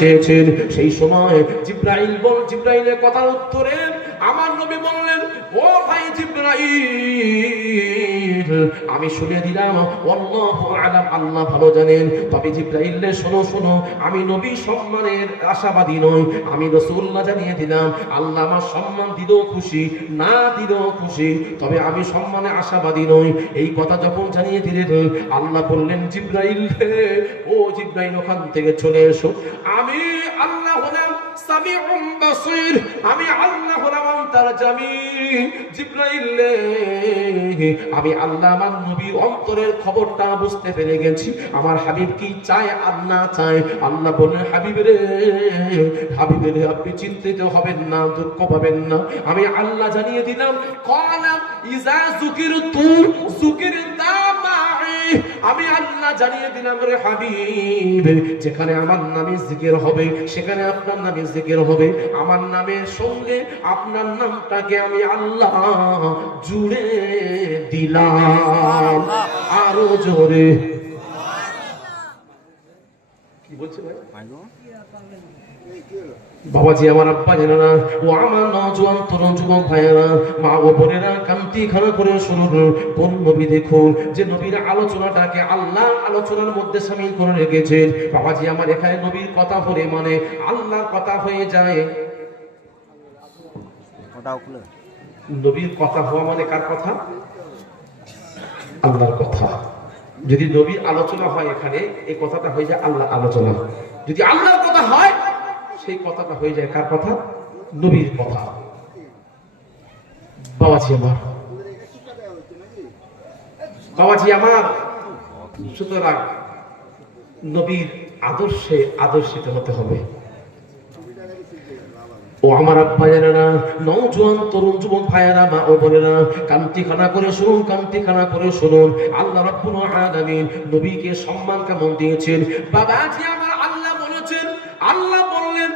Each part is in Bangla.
চেয়েছেন। সেই সময় জিব্রাইলের কথার উত্তরে আমার নবী বললেন, ও ভাই জিব্রাইল, আমি শুনে দিলাম আল্লাহু আ'লাম, আল্লাহ ভালো জানেন। তবে জিব্রাইল শোনো, আমি নবী সম্মানের আশাবাদী নই। আমি রাসূলুল্লাহ জানিয়ে দিলাম, আল্লাহ আমার সম্মান দিলেও খুশি, না দিলেও খুশি, তবে আমি সম্মানে আশাবাদী নই। এই কথা যখন জানিয়ে দিলেন, আল্লাহ বললেন, জিব্রাইল ও জিব্রাইল, ওখান থেকে চলে এসো। আমি আল্লাহ হলাম সামিউম বাসীর, আমি আল্লাহ হলাম তারজামি। জিব্রাইল, আমি আল্লাহ আমার নবীর অন্তরের খবরটা বুঝতে পেরে গেছি, আমার হাবিব কি চায় আর না চায়। আল্লাহ বলেন, হাবিবরে আপনি চিন্তিত হবেন না, দুঃখ পাবেন না, আমি আল্লাহ জানিয়ে দিলাম। ক্বালা ইযা যুকিরতু যুকিরতা মা'i, আমি আল্লাহ জানিয়ে দিলাম রে হাবিব, যেখানে আমার নামে জিকির হবে সেখানে আপনার নামে জিকির হবে। আমার নামের সঙ্গে আপনার নামটাকে আমি আল্লাহ জুড়ে দিলাম। আরো জোরে কি বলছে ভাই? বাবাজি আমার, আব্বা জানেনা, ও আমার নওজোয়ান তরুণ যুবক ভাইয়েরা, মা ও বোনেরা, কান্তি খানা করে শুনুন। কোন নবী দেখুন যে নবীর আলোচনাটাকে আল্লাহ আলোচনার মধ্যে শামিল করে রেখেছেন। বাবাজি আমার, এখানে নবীর কথা হলে মানে আল্লাহর কথা হয়ে যায়। নবীর কথা হওয়া মানে কার কথা? আল্লাহর কথা। যদি নবীর আলোচনা হয় এখানে, এই কথাটা হয়ে যায় আল্লাহ আলোচনা। যদি আল্লাহর কথা হয়, সেই কথাটা হয়ে যায় কার কথা? নবীর কথা। বাবাজি আমার, সুতরাং নবীর আদর্শে আদর্শিত হতে হবে। ও আমার আব্বা জানেনা, নওজোয়ান তরুণ যুবক ভাইয়েরা, মা ও বোনেরা, কান্তিখানা করে শুনুন। আল্লাহ রাব্বুল আলামিন নবীকে সম্মান কেমন দিয়েছেন। বাবাজি আমার, আল্লাহ বললেন,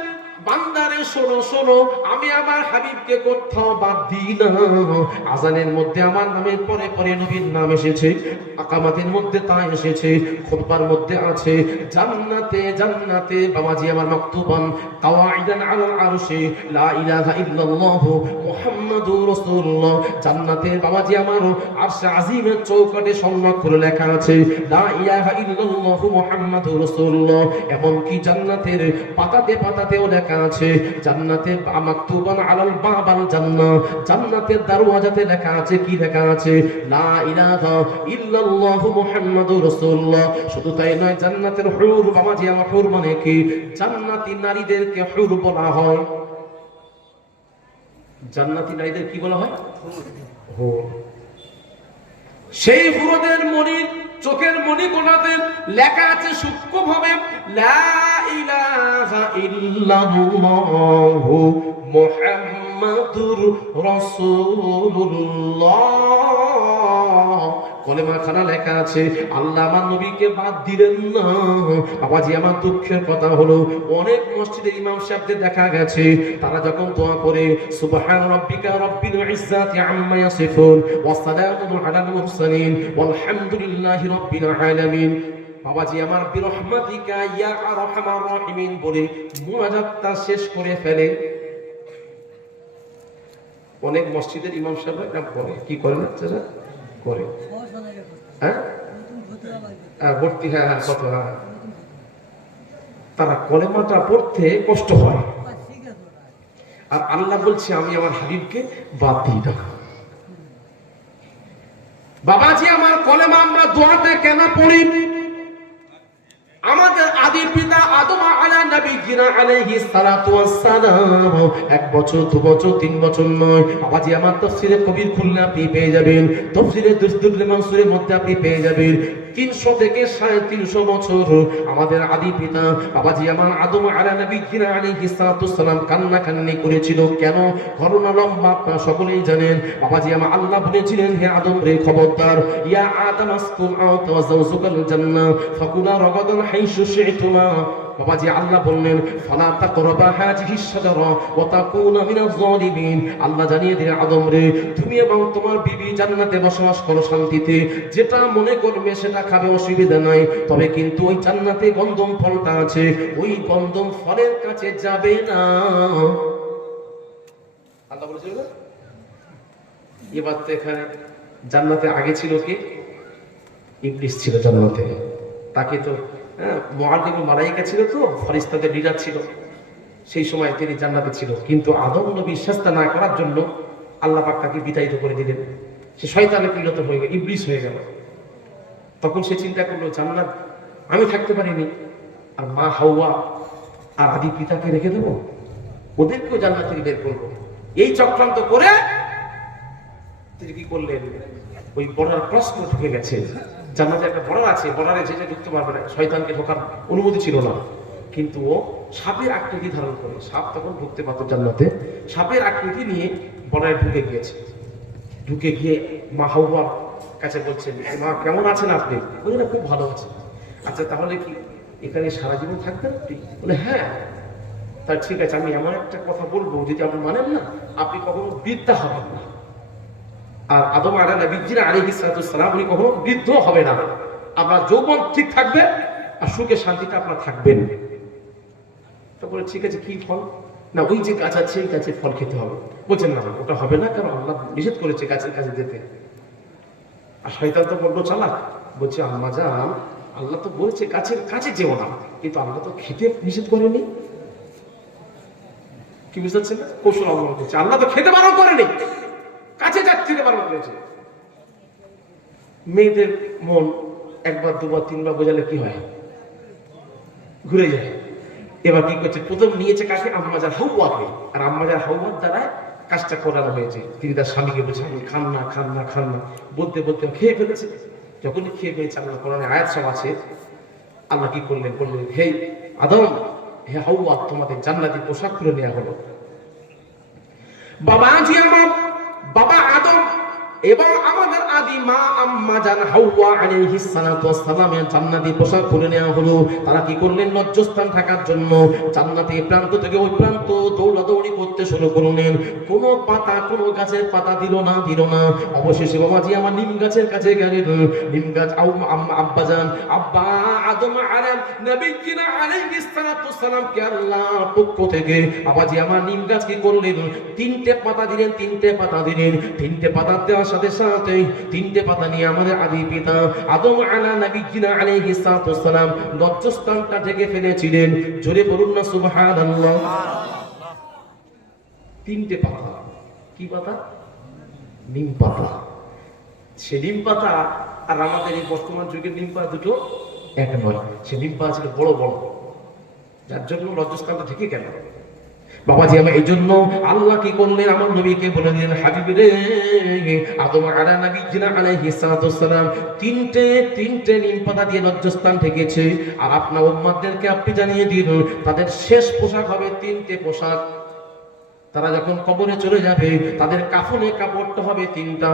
বান্দারে শোনো, আমি আমার হাবিবকে কোথাও বাদ দিই না। আজানের মধ্যে আমার নামের পরে পরে নবীর নাম এসেছে, আকামাতের মধ্যে তা এসেছে, খুতবার মধ্যে আছে, জান্নাতে বাবাজি আমার মাকতুবান কাওয়াইদান আলাল আরশি লা ইলাহা ইল্লাল্লাহু মুহাম্মাদুর রাসূলুল্লাহ। জান্নাতে বাবাজি আমার আরশে আজিমের চৌকাঠে সংরক্ষণ লেখা আছে লা ইলাহা ইল্লাল্লাহু মুহাম্মাদুর রাসূলুল্লাহ। এমন কি জান্নাতের পাতাতেও লেখা আছে, জান্নাতে মাকতুবান আলাল বাবাল জান্নাহ, জান্নাতের দরওয়াজাতে লেখা আছে, কি লেখা আছে? লা ইলাহা ইল্লাল্লাহু মুহাম্মাদুর রাসূলুল্লাহ। শুধু তাই নয়, জান্নাতের হুর, বাবাজি আমার, হুর মানে কি? জান্নাতি নারীদেরকে হুর বলা হয়। জান্নাতি নারীদের কি বলা হয়? হুর। সেই হুরদের মনির চোখের মনি কোণাতে লেখা আছে সূক্ষ্মভাবে লা ইলাহা ইল্লাল্লাহু মুহাম্মাদুর রাসূলুল্লাহ। কলেমা খানা লেখা আছে। আল্লাহ আমার নবীকে বাদ দিলেন না। বাবাজি আমার, দুঃখের কথা হলো অনেক মসজিদে ইমাম সাহেবদের দেখা গেছে, তারা যখন দোয়া করে সুবহান রাব্বিকা রাব্বিল ইজ্জাতি আম্মা ইয়াসিফুন ওয়া সালামুন আলাল মুরসালিন ওয়ালহামদুলিল্লাহি রাব্বিল আলামিন, বাবাজি আমার, বিরহমাতিকা ইয়া আরহামার রাহিমিন বলে মুনাজাতটা শেষ করে ফেলে। অনেক মসজিদের ইমাম সাহেবরা এটা করে। কি করে না যারা করে? তারা কলেমাটা পড়তে কষ্ট হয়, আর আল্লাহ বলছে আমি আমার হাবিবকে বাদ দিই না। বাবাজি আমার, কলেমা আমরা দোয়াতে কেন পড়ি? আমাদের আদি পিতা আদম আলাইহিস সালাতু ওয়াস সালাম 1 বছর 2 বছর 3 বছর নয়, বাবাজি আমার, তাফসীরে কবির খুললে আপনি পেয়ে যাবেন, তাফসীরে দুরদুল মানসুরের মধ্যে আপনি পেয়ে যাবেন 300 থেকে 350 বছর আমাদের আদি পিতা বাবাজি আমার আদম আলাইহিস সালাতু ওয়াস সালাম কান্নাকান্নি করেছিল। কেন? ঘটনা লম্বা, আপনারা সকলেই জানেন। বাবাজি আমার, আল্লাহ বলেছিলেন, হে আদম রে, খবরদার, ইয়া আদম আসকুন আনতা ওয়া যাওজুকাল জান্নাহ ফাকুলা রাগাদান হাইসু শি'তুমা বাবাজি আল্লাহ বললেন ফালা তাকরাবা হাযিহিশ শাজারা ওয়া তাকুনা মিনাজ জালিমিন। আল্লাহ জানিয়ে দিলেন আদম রে, তুমি এবং তোমার বিবি জান্নাতে বসবাস করো শান্তিতে, যেটা মনে করবে সেটা খাবে, অসুবিধা নাই, তবে কিন্তু ওই জান্নাতে গন্ধম ফলটা আছে, ওই গন্ধম ফলের কাছে যাবে না। আল্লাহ বলেছিল না? এবার তো এখানে জান্নাতে আগে ছিল কি? ইবলিস ছিল জান্নাতে। তাকে তো মুআল্লিমুল মালায়েকা ছিল, তো ফেরেশতাদের লিডার ছিল, সেই সময় তিনি জান্নাতে ছিল। কিন্তু আদম নবী শাস্তা না করার জন্য আল্লাহ পাক তাকে বিতাড়িত করে দিলেন। সে শয়তানে পরিণত হয়ে গেল, ইবলিস হয়ে গেল। তখন সে চিন্তা করলো জান্নাত আমি থাকতে পারিনি, আর মা হাওয়া আর আদি পিতাকে রেখে দেবো, ওদেরকেও জান্নাত থেকে বের করবো। এই চক্রান্ত করে তিনি কি করলেন, ওই বর্ডার ক্রস করে ঢুকে গেছে। জান্নাতে একটা বর্ডার আছে, বর্ডারে যে ঢুকতে পারবে না, শয়তানকে ঢোকার অনুমতি ছিল না। কিন্তু ও সাপের আকৃতি ধারণ করে, সাপ তখন ঢুকতে পারতো জান্নাতে, সাপের আকৃতি নিয়ে বর্ডারে ঢুকে গিয়েছে। ঢুকে গিয়ে মা হাওয়ার কাছে বলছেন, মা কেমন আছেন আপনি? বলে না, খুব ভালো আছে। আচ্ছা তাহলে কি এখানে সারা জীবন থাকবেন আপনি? বলে হ্যাঁ। তার ঠিক আছে, আমি এমন একটা কথা বলবো, যদি আপনি মানেন না, আপনি কখনো বৃদ্ধা হবেন না। আর আদম আলাইহিস সালাম উনি কখনো বৃদ্ধ হবে না, আপনার যৌবন ঠিক থাকবে, আর সুখে শান্তিতে আপনার থাকবেন। তারপরে ঠিক আছে, কি ফল? না ওই যে গাছ আছে, এই গাছের ফল খেতে হবে। বলছেন না ওটা হবে না, কারণ আল্লাহ নিষেধ করেছে গাছের কাছে যেতে। আর শয়তান তো বললো চালাক, বলছে আম্মা জান, আল্লাহ তো বলছে গাছের কাছে যেও না, কিন্তু আল্লাহ তো খেতে নিষেধ করেনি। কি বুঝতে পারছেন না? কৌশল অবলম্বন করছে। আল্লাহ তো খেতে বারণ করেনি, কাছে যাচ্ছে বারণ করেছে। মেয়েদের মন একবার দুবার তিনবার বোঝালে কি হয়? ঘুরে যায়। এবার কি করছে, প্রথম নিয়েছে কাকে? আম্মাজার হাওয়াকে। আর আম্মাজার হাওয়ার দ্বারা কাজটা করানো হয়েছে। তিনি তার স্বামীকে বলছে আমি খান না, খান না, খান না, বলতে বলতে খেয়ে ফেলেছে। যখনই খেয়ে ফেলেছে, আল্লাহ কোরআনে আয়াত সব আছে, আল্লাহ কি করলেন, বললেন হে আদম, হে হাওয়া, তোমাদের জান্নাতি পোশাক খুলে নেওয়া হলো। বাবা জি আমার, বাবা আদম এবং আমাদের আদি মা আম্মা জান হাওয়া আলাইহিস সালাতু ওয়াস সালামের জান্নাতি পোশাক খুলে নেওয়া হলো। তারা কি করলেন, লজ্জাস্থান থাকার জন্য জান্নাতে প্রান্ত থেকে ওই প্রান্ত দৌড়াদৌড়ি করতে শুরু করলেন। কোন পাতা, কোন গাছের পাতা দিল না। অবশেষে বাবাজি আমার নিম গাছের কাছে গেলেন। নিম গাছ আব্বা জান, আব্বা আদম নবীজিনা আলাইহিস সালাতু ওয়াস সালাম কে আল্লাহর পক্ষ থেকে বাবাজি আমার নিম গাছ কি করলেন, তিনটে পাতা দিলেন। তিনটে পাতা দেওয়ার সাথে সাথে তিনটে পাতা নিয়ে আমাদের আদি পিতা আদম নবীজিনা আলাইহিস সালাতু ওয়াস সালাম লজ্জাস্থানটা ঢেকে ফেলেছিলেন। জোরে বলুন না সুবহানাল্লাহ। তিনটে পাতা, কি পাতা? নিম পাতা। সে নিম পাতা আর আমাদের এই বর্তমান যুগের নিম পাতা দুটো এক নয়। সে নিম পাতা ছিল বড় বড়, যার জন্য লজ্জাস্থানটা ঢেকে গেল। বাবাজি আমার এই জন্য আল্লাহ কি করলেন, আমার নবীকে বলে দিলেন, হাবিব রে, আদম নবীজিনা আলাইহিস সালাতু ওয়াস সালাম তিনটে নিম পাতা দিয়ে লজ্জাস্থান ঢেকেছে। আর আপনার উম্মতদেরকে আপনি জানিয়ে দিন, তাদের শেষ পোশাক হবে তিনটে পোশাক। তারা যখন কবরে চলে যাবে, তাদের কাফনের কাপড়টা হবে তিনটা।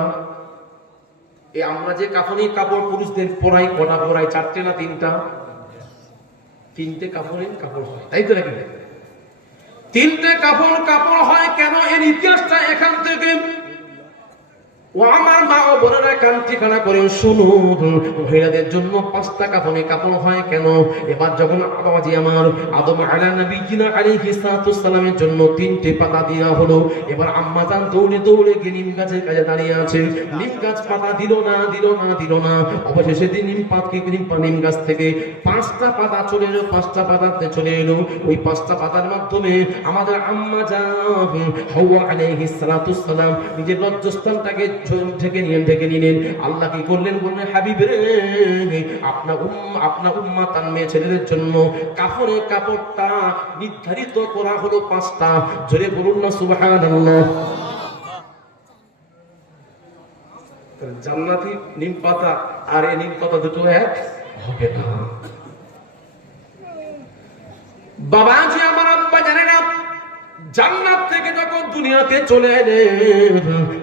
এই আমরা যে কাফনের কাপড় পুরুষদের পরাই, কটা পরাই? চারটে না তিনটা? তিনটে কাপড়ের কাপড় হয়, তাই তো নাকি? তিনটে কাপড় হয় কেন? এর ইতিহাসটা এখান থেকে। ও আমার মা ও বোনেরা কান ঠিকানা করে শুনুন, মহিলাদের জন্য 5টা কাপড় হয় কেন? এবার যখন বাবাজি আমার আদম নবীজিনা আলাইহিস সালাতু ওয়াস সালামের জন্য 3টে পাতা দেওয়া হলো। এবার আম্মা জান দৌড়ে গিয়ে নিম গাছের কাছে দাঁড়িয়ে আছে। নিম গাছ পাতা দিল না। অবশেষে নিম গাছ থেকে 5টা পাতা চলে এলো। 5টা পাতাতে চলে এলো। ওই 5টা পাতার মাধ্যমে আমাদের আম্মা জান হাওয়া আলাইহিস সালাতু ওয়াস সালাম নিজের লজ্জাস্থানটাকে ঢেকে নিলেন। আল্লাহ কি করলেন, বললেন হাবিব রে, আপনার উম্মাত আর মেয়ে ছেলেদের জন্য কাফনের কাপড়টা নির্ধারিত করা হলো 5টা। জোরে বলুন না সুবহানাল্লাহ। জান্নাতি নিম পাতা আর এই নিম পাতা দুটো এক হবে না। বাবাজি আমার, আব্বা জানে না, জান্নাত থেকে যখন দুনিয়াতে চলে এলেন,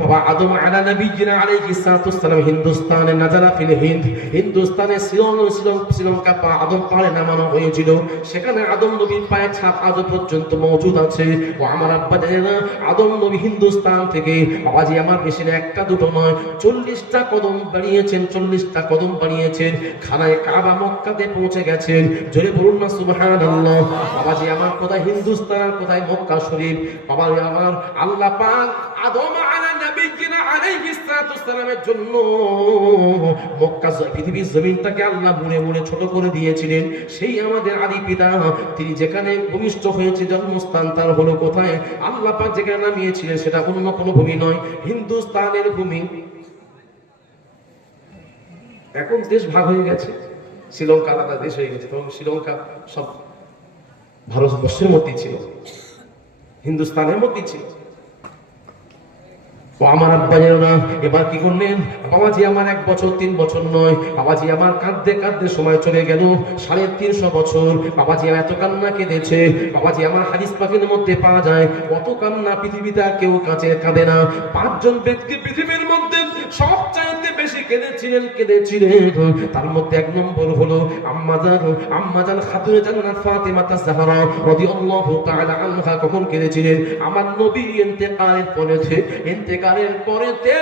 বাবা আদম আলা নবিয়িনা আলাইহিস সালাতুস সালাম হিন্দুস্তানে নাজারা ফিল হিন্দ, হিন্দুস্তানে শ্রীলঙ্কা পা আদম পাহাড়ে নামানো হয়েছিল। সেখানে আদম নবীর পায়ের ছাপ আজও পর্যন্ত মজুদ আছে। ও আমার আব্বা জানেনা, আদম নবী হিন্দুস্তান থেকে বাবাজি আমার বেশি না একটা দুটো নয় 40টা কদম বাড়িয়েছেন, 40টা কদম বাড়িয়েছেন, খানায় কাবা মক্কাতে পৌঁছে গেছেন। জোরে বলুন না সুবহানাল্লাহ। বাবাজি আমার কোথায় হিন্দুস্তান, কোথায় মক্কা শরীফ। বাবাজি আমার আল্লাহ পাক আদম আলা নবিয়িনা আলাইহিস সালাতুস সালামের জন্য মক্কা পৃথিবীর জমিনটাকে আল্লাহ মুড়ে মুড়ে ছোট করে দিয়েছিলেন। সেই আমাদের আদি পিতা, তিনি যেখানে ভূমিষ্ঠ হয়েছে, জন্মস্থান তার হলো কোথায়? আল্লাহ পাক যেখানে নামিয়েছিলেন সেটা অন্য কোনো ভূমি নয়, হিন্দুস্তানের ভূমি। এখন দেশ ভাগ হয়ে গেছে, শ্রীলঙ্কা আলাদা দেশ হয়ে গেছে, তখন শ্রীলঙ্কা সব ভারতবর্ষের মধ্যে ছিল, হিন্দুস্তানের মধ্যে ছিল। ও আমার আব্বা যেন না, এবার কি করলেন? বাবাজি আমার 1 বছর 3 বছর নয়, বাবাজি আমার কাঁদতে কাঁদতে সময় চলে গেল 350 বছর। বাবাজি এত কান্না কেঁদেছে, বাবাজি আমার হাদিস পাকের মধ্যে পাওয়া যায় কত কান্না পৃথিবীতে আর কেউ কাঁদে না। 5 জন ব্যক্তি পৃথিবীর মধ্যে সবচাইতে বেশি কেঁদেছিলেন। তার মধ্যে 1 নম্বর হলো আম্মাজান খাতুনে জান্নাত ফাতেমা তাজ-জাহরা রাদিয়াল্লাহু তাআলা আনহা। কখন কেঁদেছিলেন? আমার নবী ইন্তেকালের পরেতে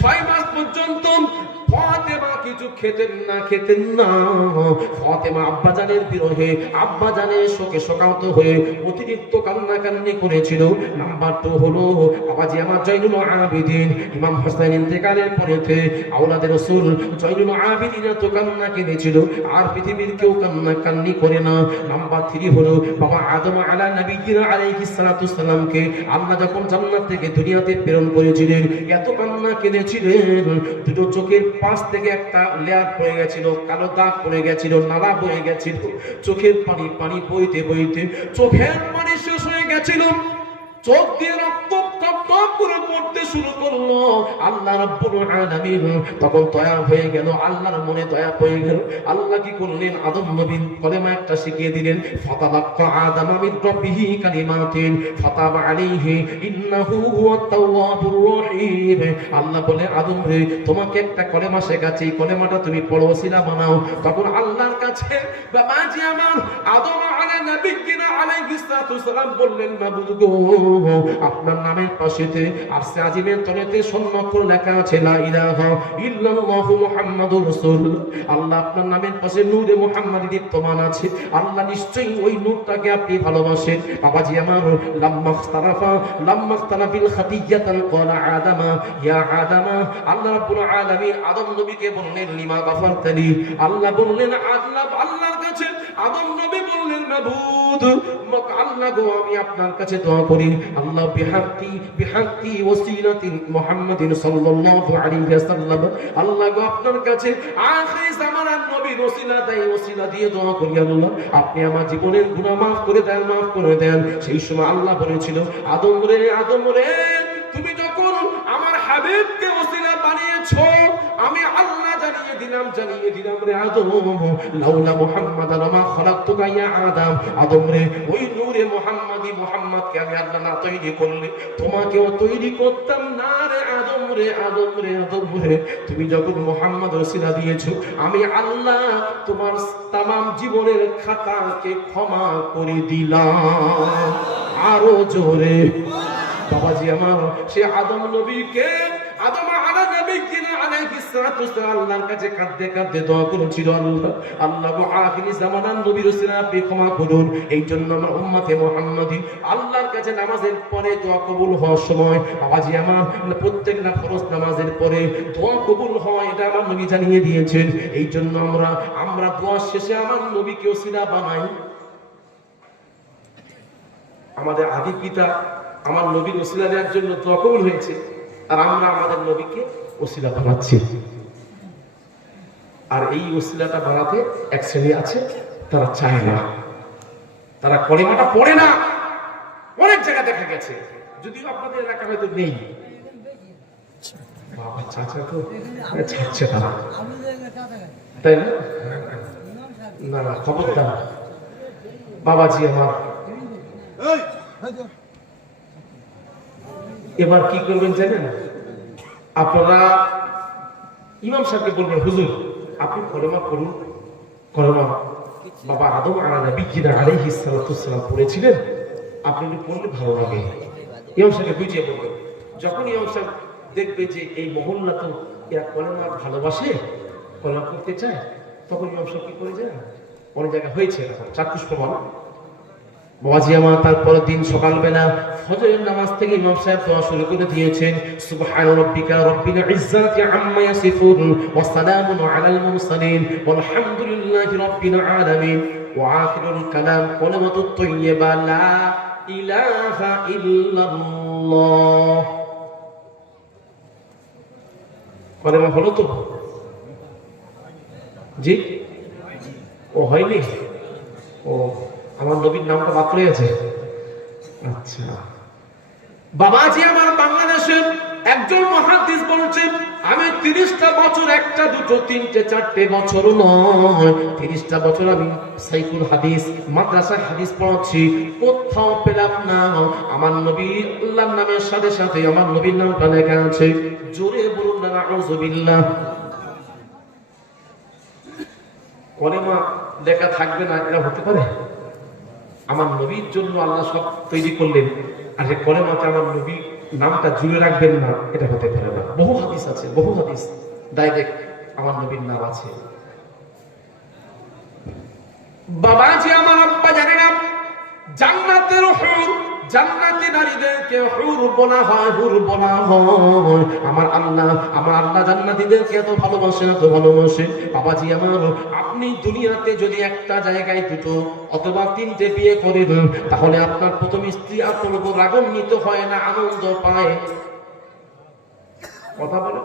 6 মাস পর্যন্ত ফাতেমা কিছু খেতেন না। ফাতেমা আব্বাজানের বিরহে, আব্বাজানের শোকে শোকাহত হয়ে অতিরিক্ত কান্নাকান্নি করেছিল। নাম্বার 2 হলো বাবাজি আমার জয়নুল আবেদিন, ইমাম হোসেন ইন্তেকালের পরেতে আওলাদে রাসূল জয়নুল আবেদিন এত কান্না কেঁদেছিল, আর পৃথিবীর কেউ কান্নাকান্নি করে না। নাম্বার 3 হলো বাবা আদম আলা নবিয়িনা আলাইহিস সালাতুস সালামকে আল্লাহ যখন জান্নাত থেকে দুনিয়াতে প্রেরণ করেছিলেন, এত কান্না কেঁদেছিলেন, দুটো চোখের পাশ থেকে একটা লেয়ার পড়ে গেছিল, কালো দাগ পড়ে গেছিল, নালা বয়ে গেছিল, চোখের পানি বইতে বইতে চোখের পানি শেষ হয়ে গেছিল, চোখ দিয়ে রক্ত টপ করে পড়তে শুরু করলো। আল্লাহ রাব্বুল আলামিন তখন দয়া হয়ে গেল, আল্লাহর মনে দয়া হয়ে গেল। আল্লাহ কি করলেন? আদম নবীর কলেমা একটা শিখিয়ে দিলেন। ফাতালাক্কা আদামু মিন রাব্বিহি কালিমাতিন ফাতাবা আলাইহি ইন্নাহু হুয়াত তাওয়াবুর রহিম। আল্লাহ বলে, আদম রে, তোমাকে একটা কলেমা শেখাচ্ছি, এই কলেমাটা তুমি পড়ো, ওসিলা বানাও। তখন আল্লাহর কাছে বাবাজি আমার আদম আলা নবিয়িনা আলাইহিস সালাতুস সালাম বললেন, মাবুদ গো, আপনার নামের পাশেতে আরশে আজিমের তলেতে স্বর্ণাক্ষর লেখা আছে লা ইলাহা ইল্লাল্লাহু মুহাম্মাদুর রাসূলুল্লাহ। আল্লাহ আপনার নামের পাশে নূরে মুহাম্মাদি দীপ্তমান আছে, আল্লাহ নিশ্চয়ই ওই নূরটাকে আপনি ভালোবাসেন। বাবাজি আমার লাম্মাখতালাফিল খাতিয়াতান ক্বালা আদামা ইয়া আদামা। আল্লাহ রাব্বুল আলামিন আদম নবীকে বললেন, লিমা গাফারতালি। আল্লাহ বললেন, আল্লাহর কাছে আদম নবী বললেন, মাবুদ আল্লাহ গো, আমি আপনার কাছে দোয়া করি, আল্লাহ বিহাক্কি ওসিলাতি মুহাম্মাদিন সাল্লাল্লাহু আলাইহি ওয়াসাল্লাম। আল্লাহ গো, আপনার কাছে আখির জামানার নবীর ওসিলা দিয়ে দোয়া করি, আল্লাহ আপনি আমার জীবনের গুনাহ মাফ করে দেন। সেই সময় আল্লাহ বলেছিল, আদম রে, তুমি যখন আমার হাবিবকে ওসিলা বানিয়েছো, আমি আল্লাহ জানিয়ে দিলাম রে আদম, লাউলা মুহাম্মাদান মা খালাকতুকা ইয়া আদম। আদম রে, ওই নূরে মুহাম্মাদকে আমি আল্লাহ না তৈরি করলে তোমাকেও তৈরি করতাম না রে আদম রে। তুমি যখন মুহাম্মদ ওসিলা দিয়েছো, আমি আল্লাহ তোমার তামাম জীবনের খাতাকে ক্ষমা করে দিলাম। আরো জোরে বাবাজি আমার সে আদম নবীকে আদম আলা নবিয়িনা আলাইহিস সালাতুস সালাম আল্লাহর কাছে কাঁদতে দোয়া করেছিল, আল্লাহ গো, আখিরি জামানার নবীর ওসিলা আপনি ক্ষমা করুন। এই জন্য আমরা উম্মতে মুহাম্মাদি আল্লাহর কাছে নামাজের পরে দোয়া কবুল হওয়ার সময় বাবাজি আমার প্রত্যেকটা ফরজ নামাজের পরে দোয়া কবুল হয়, এটা আমার নবী জানিয়ে দিয়েছেন। এই জন্য আমরা দোয়া শেষে আমার নবীকে ওসিলা বানাই। আমাদের আদি পিতা আমার নবীর ওসিলা দেওয়ার জন্য দোয়া কবুল হয়েছে, আর আমরা আমাদের নবীকে ওসিলা বানাচ্ছি। আর এই ওসিলাটা বানাতে এক শ্রেণী আছে, তারা চায় না, তারা কলেমাটা পড়ে না। অনেক জায়গা দেখা গেছে, যদিও আপনাদের এলাকা হয়তো নেই। বাবা চাচা তো ছাড়ছে তারা, তাই না? খবরদার বাবাজি আমার এবার কি করবেন জানেন? আপনারা ইমাম সাহেবকে বলবেন, হুজুর আপনি কলেমা করুন। কলেমা বাবা আদম আলাইহিস সালাতু ওয়াসসালাম পড়েছিলেন, আপনি একটু পড়লে ভালো লাগে। ইমাম সাহেবকে বুঝিয়ে বলবেন। যখন ইমাম সাহেব দেখবে যে এই মহল্লা তো এরা কলেমা ভালোবাসে, কলেমা করতে চায়, তখন ইমাম সাহেব কি করে যায়, অনেক জায়গায় হয়েছে এরকম চাক্ষুষ প্রমাণ। বাবাজি আমার তারপরের দিন সকালবেলা ফজরের নামাজ থেকে ইমাম সাহেব দোয়া শুরু করে দিয়েছেন, সুবহান রাব্বিকা রাব্বিল ইজ্জাতি আম্মা ইয়াসিফুন ওয়া সালামুন আলাল মুরসালিন ওয়ালহামদুলিল্লাহি রাব্বিল আলামিন ওয়া আখিরুল কালাম কালিমাতুত তাইয়্যিবা লা ইলাহা ইল্লাল্লাহ। কলেমা হলো তো? জি, ও হয়নি? ও, আমার নবীর নামটা বাদ পড়ে গেছে। আচ্ছা বাবাজি আমার, বাংলাদেশের একজন মুহাদ্দিস বলছেন, আমি 30টা বছর, একটা দুটো তিনটে চারটে বছর নয়, 30টা বছর আমি সাইকুল হাদিস মাদ্রাসায় হাদিস পড়াচ্ছি, কোথাও পেলাম না আমার নবী আল্লাহর নামের সাথে সাথে আমার নবীর নামটা লেখা আছে। জোরে বলুন না নাউযুবিল্লাহ। কলেমা লেখা থাকবে না, এটা হতে পারে? আমার নবীর জন্য আল্লাহ সব তৈরি করলেন, আর যে কলেমাতে আমার নবীর নামটা জুড়ে রাখবেন না, এটা হতে পারে না। বহু হাদিস আছে, বহু হাদিস ডাইরেক্ট আমার নবীর নাম আছে। বাবাজি আমার, আব্বা জানে না, জান্নাতের হুর, জান্নাতি নারীদেরকে হুর বলা হয়, হুর বলা হয়। আমার আল্লাহ জান্নাতীদেরকে এত ভালোবাসে, এত ভালোবাসে। বাবাজি আমার, আপনি দুনিয়াতে যদি একটা জায়গায় দুটো অথবা তিনটে বিয়ে করেন, তাহলে আপনার প্রথম স্ত্রী আপনার উপর রাগান্বিত হয় না, আনন্দ পায়? কথা বলে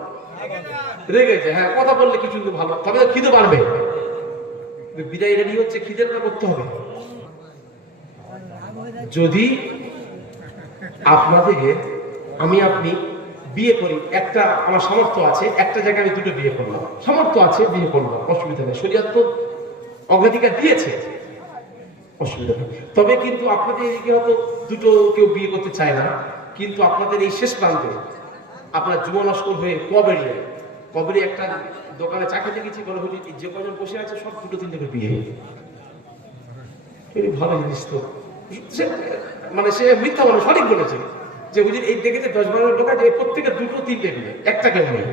রেগেছে? হ্যাঁ, কথা বললে কিছু ভালো, তবে খিদে বাড়বে। বিদায় রেডি হচ্ছে, খিদের না করতে হবে। যদি আপনাদেরকে আপনি বিয়ে করি, একটা আমার সামর্থ্য আছে, একটা জায়গায় আমি দুটো বিয়ে করলাম, সামর্থ্য আছে, বিয়ে করলাম, অসুবিধা নেই, শরীয়ত তো অগ্রাধিকার দিয়েছে, অসুবিধা নেই। তবে কিন্তু আপনাদের এদিকে হয়তো দুটো কেউ বিয়ে করতে চায় না, কিন্তু আপনাদের এই শেষ প্রান্তে আপনার যুব লস্কর হয়ে কবেরি একটা দোকানে চা খেতে গেছি, বলে হুজুর যে কজন বসে আছে সব দুটো তিনটে করে বিয়ে। ভালো জিনিস তো, মানে সে মিথ্যা বলে, সঠিক বলেছে যে হুজুর এই দেখেছে 10-12 লোক আছে, প্রত্যেকে দুটো তিনটে বিয়ে, একটা কেউ নেই।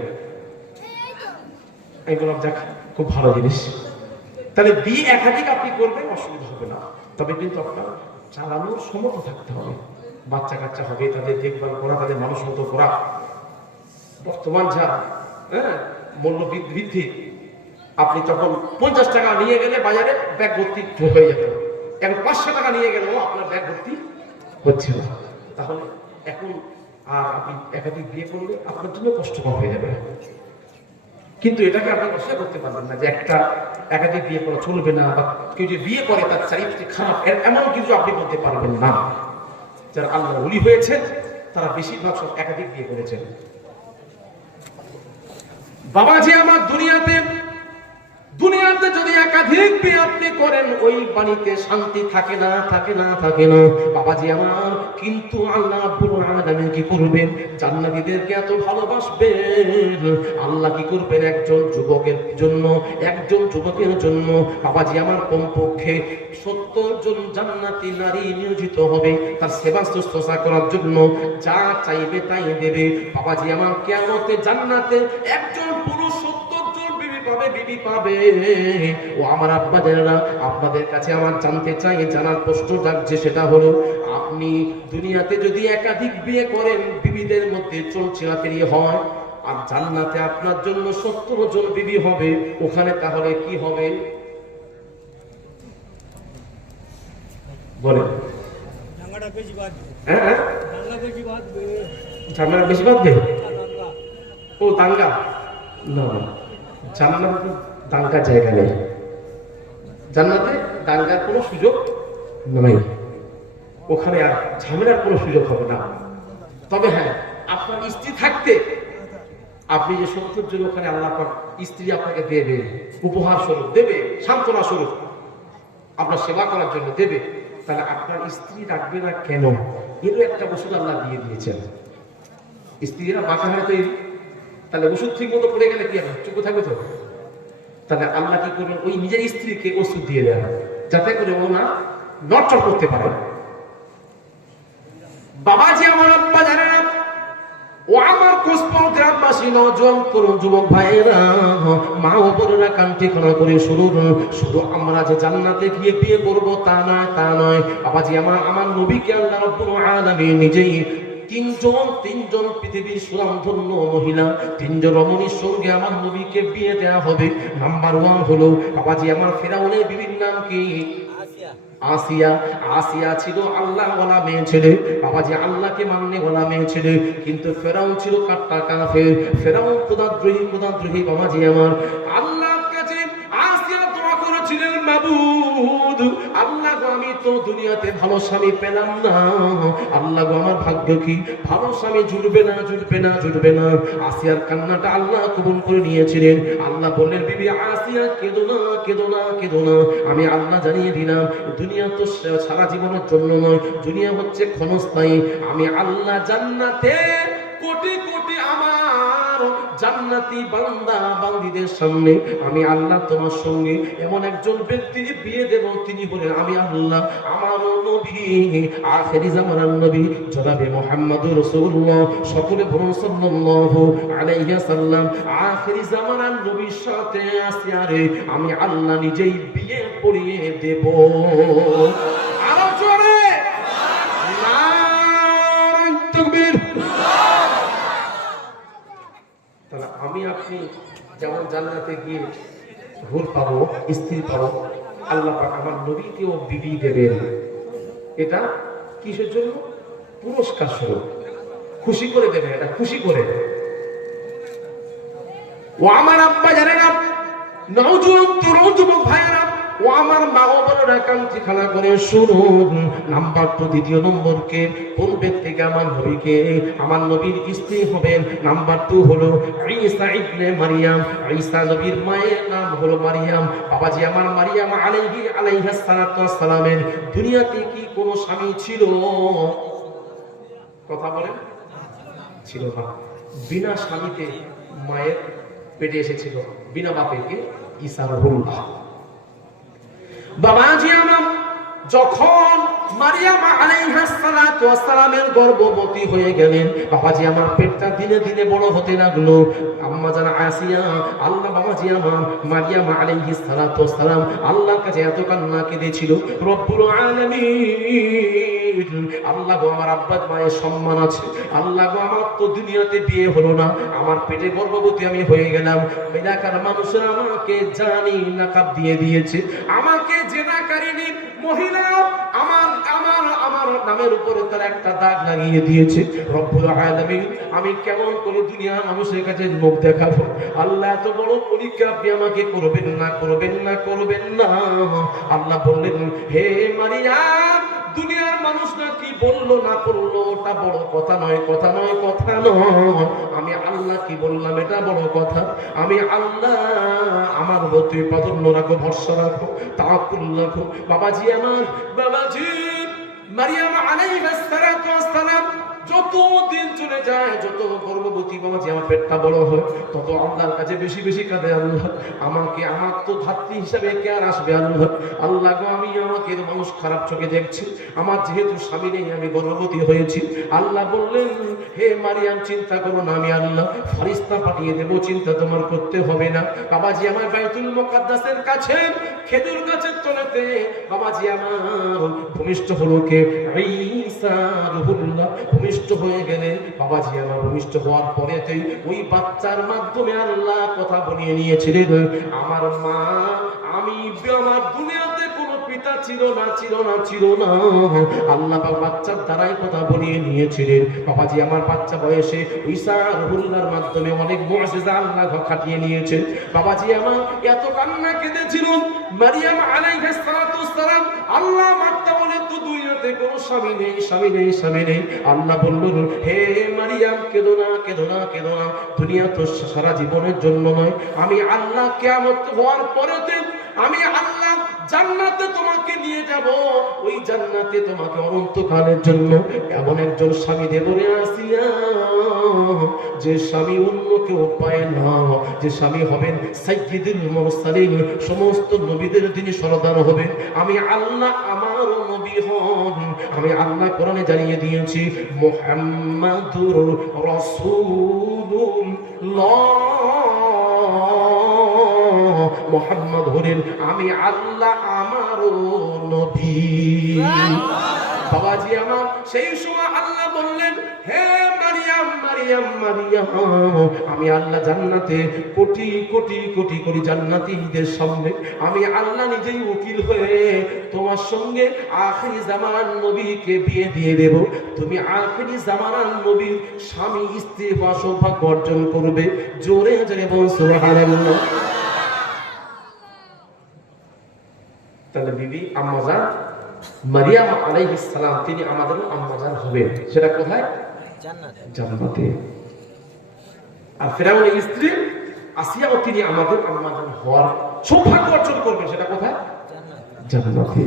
আমি বললাম যাক, খুব ভালো জিনিস। তাহলে বিয়ে একাধিক আপনি করবেন, অসুবিধা হবে না, তবে কিন্তু আপনার চালানোর সমর্থ থাকতে হবে। বাচ্চা কাচ্চা হবে, তাদের দেখভাল করা, তাদের মানুষ মতো করা। বর্তমান যা মূল্য বৃদ্ধি, আপনি তখন 50 টাকা নিয়ে গেলে বাজারে ব্যাগ ভর্তি হয়ে যেত, এখন 500 টাকা নিয়ে গেলেও আপনার ব্যাগ ভর্তি হচ্ছে না। তাহলে এখন আর আপনি একাধিক বিয়ে করলে আপনার জন্য কষ্টকর হয়ে যাবে। কিন্তু এটাকে আপনি অস্বীকার করতে পারবেন না যে একটা একাধিক বিয়ে করা চলবে না, বা কেউ যে বিয়ে করে তার চারিত্রিক খারাপ, এমন কিছু আপনি বলতে পারবেন না। যারা আল্লাহর ওলি হয়েছে তারা বেশিরভাগ সব একাধিক বিয়ে করেছেন। বাবাজি আমার, দুনিয়াতে যদি একাধিক বিয়ে আপনি করেন, ওই বাড়িতে শান্তি থাকে না। বাবাজি আমার, কিন্তু আল্লাহ রাব্বুল আলামিন কি করবেন? জান্নাতীদেরকে এত ভালোবাসবেন, আল্লাহ কি করবেন? একজন যুবকের জন্য বাবাজি আমার কমপক্ষে 70 জন জান্নাতি নারী নিয়োজিত হবে তার সেবা শুশ্রূষা করার জন্য। যা চাইবে তাই দেবে। বাবাজি আমার, কিয়ামতে জান্নাতে একজন পুরুষ 70 জন বিবি পাবে। ও আমার আব্বা জানেনা, আপনাদের কাছে আমার জানতে চাই, জানার প্রশ্ন জাগছে, সেটা হলো আপনি দুনিয়াতে যদি একাধিক বিয়ে করেন, বিবিদের মধ্যে চলচিলাতেরি হয়, আর জান্নাতে আপনার জন্য 70 জন বিবি হবে, ওখানে তাহলে কি হবে বলেন? ঝামেলা বেশি বাঁধবে। ও দাঙ্গা না, জান্নাতে দাঙ্গার জায়গা নেই, জান্নাতে দাঙ্গার কোনো সুযোগ নেই, ওখানে আর ঝামেলার কোনো সুযোগ হবে না। তবে হ্যাঁ, আপনার স্ত্রী থাকতে আপনি যে 70 জন ওখানে আল্লাহ পাক স্ত্রী আপনাকে দেবে, উপহার স্বরূপ দেবে, সান্ত্বনা স্বরূপ আপনার সেবা করার জন্য দেবে, তাহলে আপনার স্ত্রী রাখবে না কেন? এরও একটা ওষুধ আল্লাহ দিয়ে দিয়েছেন। স্ত্রীরা বাঁকা হয়ে তৈরি, তাহলে ওষুধ ঠিক মতো পড়ে গেলে কি হবে, চুপ থাকবে তো। তাহলে আল্লাহ কি করবেন, ওই নিজের স্ত্রীকে ওষুধ দিয়ে দেন যাতে করে ও না নটচট করতে পারে। বাবাজি আমার, আব্বা জানে না, ও আমার কোসপাল গ্রামবাসী নওজোয়ান তরুণ যুবক ভাইয়েরা, মা ও বোনেরা কান্তি খানা করে শুধু আমরা যে জান্নাতে গিয়ে বিয়ে করব তা নয়, তা নয়। বাবাজি আমার নবীকে আল্লাহ রাব্বুল আলামিন নিজেই তিনজন পৃথিবীর সুনামধন্য মহিলা, তিনজন রমণীর সঙ্গে আমার নবীকে বিয়ে দেওয়া হবে। নাম্বার 1 হলো বাবাজি আমার ফেরাউনের বিবির নাম কি? আসিয়া। আসিয়া ছিল আল্লাহ ওয়ালা মেয়ে ছেলে, বাবাজি আল্লাহকে মাননে ওয়ালা মেয়ে ছেলে, কিন্তু ফেরাউন ছিল কাট্টা কাফের, ফেরাউন খোদাদ্রোহী বাবাজি আমার। আল্লাহর কাছে আসিয়া দোয়া করেছিলেন, মাবুদ আল্লাহ গো, আমি তো দুনিয়াতে ভালো স্বামী পেলাম না, আল্লাহ গো আমার ভাগ্য কি, ভালো স্বামী জুটবে না। আসিয়ার কান্নাটা আল্লাহ কবুল করে নিয়েছিলেন। আল্লাহ বললেন, বিবি আসিয়া কেঁদো না, আমি আল্লাহ জানিয়ে দিলাম, দুনিয়া তো সারা জীবনের জন্য নয়, দুনিয়া হচ্ছে ক্ষণস্থায়ী। আমি আল্লাহ জান্নাতে কোটি কোটি আমার জান্নাতি বান্দা বান্দীদের সামনে আমি আল্লাহ তোমার সঙ্গে এমন একজন ব্যক্তির বিয়ে দেব, তিনি বলেন আমি আল্লাহ, আমার নবী, আখেরি জামানার নবী জনাবে মুহাম্মদুর রাসূলুল্লাহ, সকলে বলুন সাল্লাল্লাহু আলাইহি ওয়াসাল্লাম। আখেরি জামানার নবীর সাথে আসিয়ারে আমি আল্লাহ নিজেই বিয়ে পড়িয়ে দেব। আরো জোরে নারায়ে তাকবীর। তাহলে আমি আপনি যেমন জান্নাতে গিয়ে হুর পাবো, স্ত্রী পাবো, আল্লাহ পাক আমার নবীকেও বিবি দেবেন। এটা কিসের জন্য? পুরস্কার স্বরূপ, খুশি করে দেবে, এটা খুশি করে। ও আমার আব্বা জানেন না, নওজোয়ান তরুণ যুবক ভাইয়েরা, ও আমার মা ও বোনেরা কান্তি খানা করে শুনুন। নাম্বার 2, দ্বিতীয় নম্বরকে কোন ব্যক্তিকে আমার নবীকে, আমার নবীর স্ত্রী হবেন। নাম্বার 2 হলো ঈসা ইবনে মারিয়াম। ঈসা নবীর মায়ের নাম হলো মারিয়াম। বাবাজি আমার মারিয়াম আলাইহিস সালাতু ওয়াস সালামের দুনিয়াতে কি কোনো স্বামী ছিল? কথা বলেন, ছিল না। বিনা স্বামীতে মায়ের পেটে এসেছিল, বিনা বাপে, কে? ঈসা রূহুল্লাহ। বাবাজি আমার যখন মারিয়াম আলাইহিস সালাতু ওয়াস সালামের গর্ভবতী হয়ে গেলেন, বাবাজি আমার পেটটা দিনে দিনে বড় হতে লাগলো। আম্মা জান আসিয়া, আল্লাহ বাবাজি আমার মারিয়াম আলাইহিস সালাতু ওয়াস সালাম আল্লাহর কাছে এত কান্না কেঁদেছিল, রব্বুল আলামিন, আল্লাহ গো আমার আব্বার মায়ের সম্মান আছে, আল্লাহ গো আমার তো দুনিয়াতে বিয়ে হলো না, আমার পেটে গর্ভবতী আমি হয়ে গেলাম, এলাকার মানুষরা আমাকে জানি নাকাব দিয়ে দিয়েছে, আমাকে জেনাকারিনী মহিলা আমার নামের উপরে তার একটা দাগ লাগিয়ে দিয়েছে। রব্বুল আলামিন, আমি কেমন করে দুনিয়ার মানুষের কাছে মুখ দেখাবো? আল্লাহ এত বড় পরীক্ষা আপনি আমাকে করবেন না। আল্লাহ বললেন, হে মারিয়াম, দুনিয়ার মানুষরা কি বললো না বললো ওটা বড় কথা নয়। আমি আল্লাহ কি বললাম এটা বড় কথা। আমি আল্লাহ, আমার প্রতি প্রাধান্য রাখো, ভরসা রাখো, তাওয়াক্কুল রাখো। বাবাজি মারিয়াম আলাইহিস সালাতু ওয়াস সালাম যত দিন চলে যায়, যত গর্ভবতী বাবাজি আমার পেটটা বড় হয়, তত আল্লাহর কাছে বেশি বেশি কাঁদে, আল্লাহ আমার তো ধাত্রী হিসাবে কে আর আসবে? আল্লাহ গো, আমাকে মানুষ খারাপ চোখে দেখছে, আমার যেহেতু স্বামী নেই, আমি গর্ভবতী হয়েছি। আল্লাহ বললেন, হে মারিয়াম, চিন্তা করো না, আমি আল্লাহ ফেরেশতা পাঠিয়ে দেব, চিন্তা তোমার করতে হবে না। বাবাজি আমার বাইতুল মুকাদ্দাসের কাছে খেজুর গাছের তলাতে বাবাজি আমার ভূমিষ্ঠ হলো কে? ঈসা রূহুল্লাহ ভূমিষ্ঠ হয়ে গেলেন। বাবাজি আমার ভূমিষ্ঠ হওয়ার পরেতেই ওই বাচ্চার মাধ্যমে আল্লাহ কথা বলিয়ে নিয়েছিলেন, আমার মা, আমি আমার দুনিয়াতে কোনো পিতা ছিল না। আল্লাহ বাচ্চার দ্বারাই কথা বলিয়ে নিয়েছিলেন। বাবাজি আমার বাচ্চা বয়সে ঈসা রূহুল্লাহর মাধ্যমে অনেক মুআজিজা আল্লাহ খাটিয়ে নিয়েছেন। বাবাজি আমার এত কান্না কেঁদেছিল মারিয়াম আলাইহিস সালাতু ওয়াস সালাম, আল্লাহ মাত্তা বলে তো দুনিয়াতে কোনো স্বামী নেই। আল্লাহ বললেন, হে মারিয়াম, কেঁদো না। দুনিয়া তো সারা জীবনের জন্য নয়, আমি আল্লাহ কিয়ামত হওয়ার পরেতে আমি আল্লাহ জান্নাতে তোমাকে নিয়ে যাব, ওই জান্নাতে তোমাকে অনন্তকালের জন্য এমন একজন স্বামী দেব রে আসিয়া, যে স্বামী অন্য কেউ পায় না, যে স্বামী হবেন সাইয়্যিদুল মুরসালিন, সমস্ত নবীদের তিনি সরদার হবেন। আমি আল্লাহ আমার নবী হন। আমি আল্লাহ কোরআনে জানিয়ে দিয়েছি মুহাম্মাদুর রাসূলুল্লাহ, মুহাম্মদ হলেন আমি আল্লাহ আমারও নবী। বাবাজি আমার, সেই সময় আল্লাহ বললেন, হে মারিয়াম মারিয়াম মারিয়াম, আমি আল্লাহ জান্নাতে কোটি কোটি কোটি কোটি জান্নাতীদের সামনে আমি আল্লাহ নিজেই উকিল হয়ে তোমার সঙ্গে আখিরি জামানার নবীকে বিয়ে দিয়ে দেব। তুমি আখিরি জামানার নবীর স্বামী স্ত্রী বা সৌভাগ্য অর্জন করবে। জোরে জোরে বল সুবহানাল্লাহ। তাহলে বিবি আম্মাজান মারিয়াম আলাইহিস সালাম তিনি আমাদের আম্মাজান হবেন। সেটা কোথায়? জান্নাতে। আর ফিরআউনের স্ত্রী আসিয়াও তিনি আমাদের আম্মাজান হওয়ার সৌভাগ্য অর্জন করবেন। সেটা কোথায়? জান্নাতে।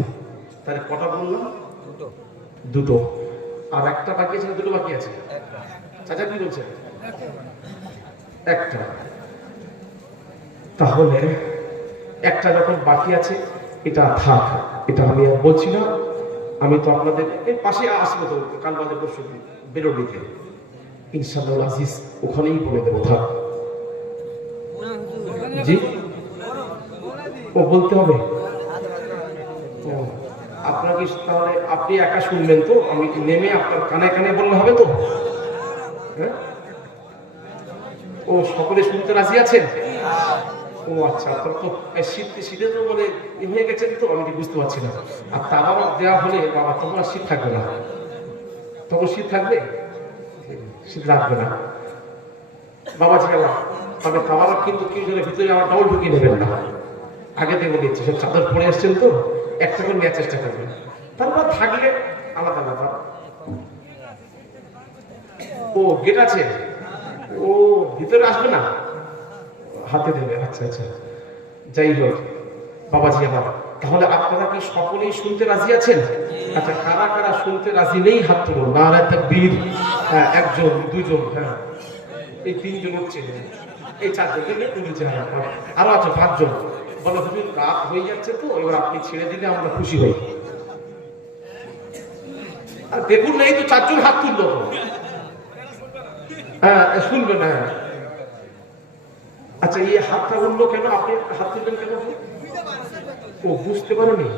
তাহলে কটা বললাম? দুটো। আর একটা বাকি আছে, দুটো বাকি আছে। চাচা কি বলছেন? একটা। তাহলে একটা যখন বাকি আছে এটা থাক, এটা আমি আর বলছি না। আমি তো আপনাদের এই পাশে আসবো তো কাল বাদে পরশু বেরোনিতে ইনশাআল্লাহ আজিজ, ওখানেই বলে দেবো। থাক জি, ও বলতে হবে আপনাকে। তাহলে আপনি একা শুনবেন তো? আমি নেমে আপনার কানে কানে বললে হবে তো? হ্যাঁ, ও সকলে শুনতে রাজি আছেন? ও আচ্ছা, আপনার তো শীতে তো মানে হয়ে গেছেন তো, আমি বুঝতে পারছি না। আর তাবারক দেওয়া হলে বাবা তখন আর শীত থাকবে না। তখন শীত থাকবে? শীত লাগবে না বাবা। ঠিক আছে, তবে তাবারক কিন্তু কি জন্য ভিতরে আমার ডবল ঢুকিয়ে নেবেন না। আগে থেকে দিচ্ছি, সব চাদর পরে আসছেন তো, একটা করে নেওয়ার চেষ্টা করবেন। তারপর থাকলে আলাদা ব্যাপার। ও গেট আছে, ও ভিতরে আসবে না, হাতে দেবে। আচ্ছা আচ্ছা, যাই হোক বাবাজি আমার, তাহলে আপনারা কি সকলেই শুনতে রাজি আছেন? আচ্ছা, কারা কারা শুনতে রাজি নেই হাত তুলুন। নারায়ে তাকবীর। হ্যাঁ, একজন দুজন, হ্যাঁ এই তিনজন হচ্ছে, এই চারজন বলেছে, হ্যাঁ আরো আছে পাঁচজন। বলো তুমি রাত হয়ে যাচ্ছে তো, এবার আপনি ছেড়ে দিলে আমরা খুশি হই। আর দেখুন না, এই তো চারজন হাত তুললো। হ্যাঁ শুনবেন। হ্যাঁ আচ্ছা, এই হাতটা উঠলো কেন? আপনি হাত তুলবেন কেন? ও বুঝতে পারোনি?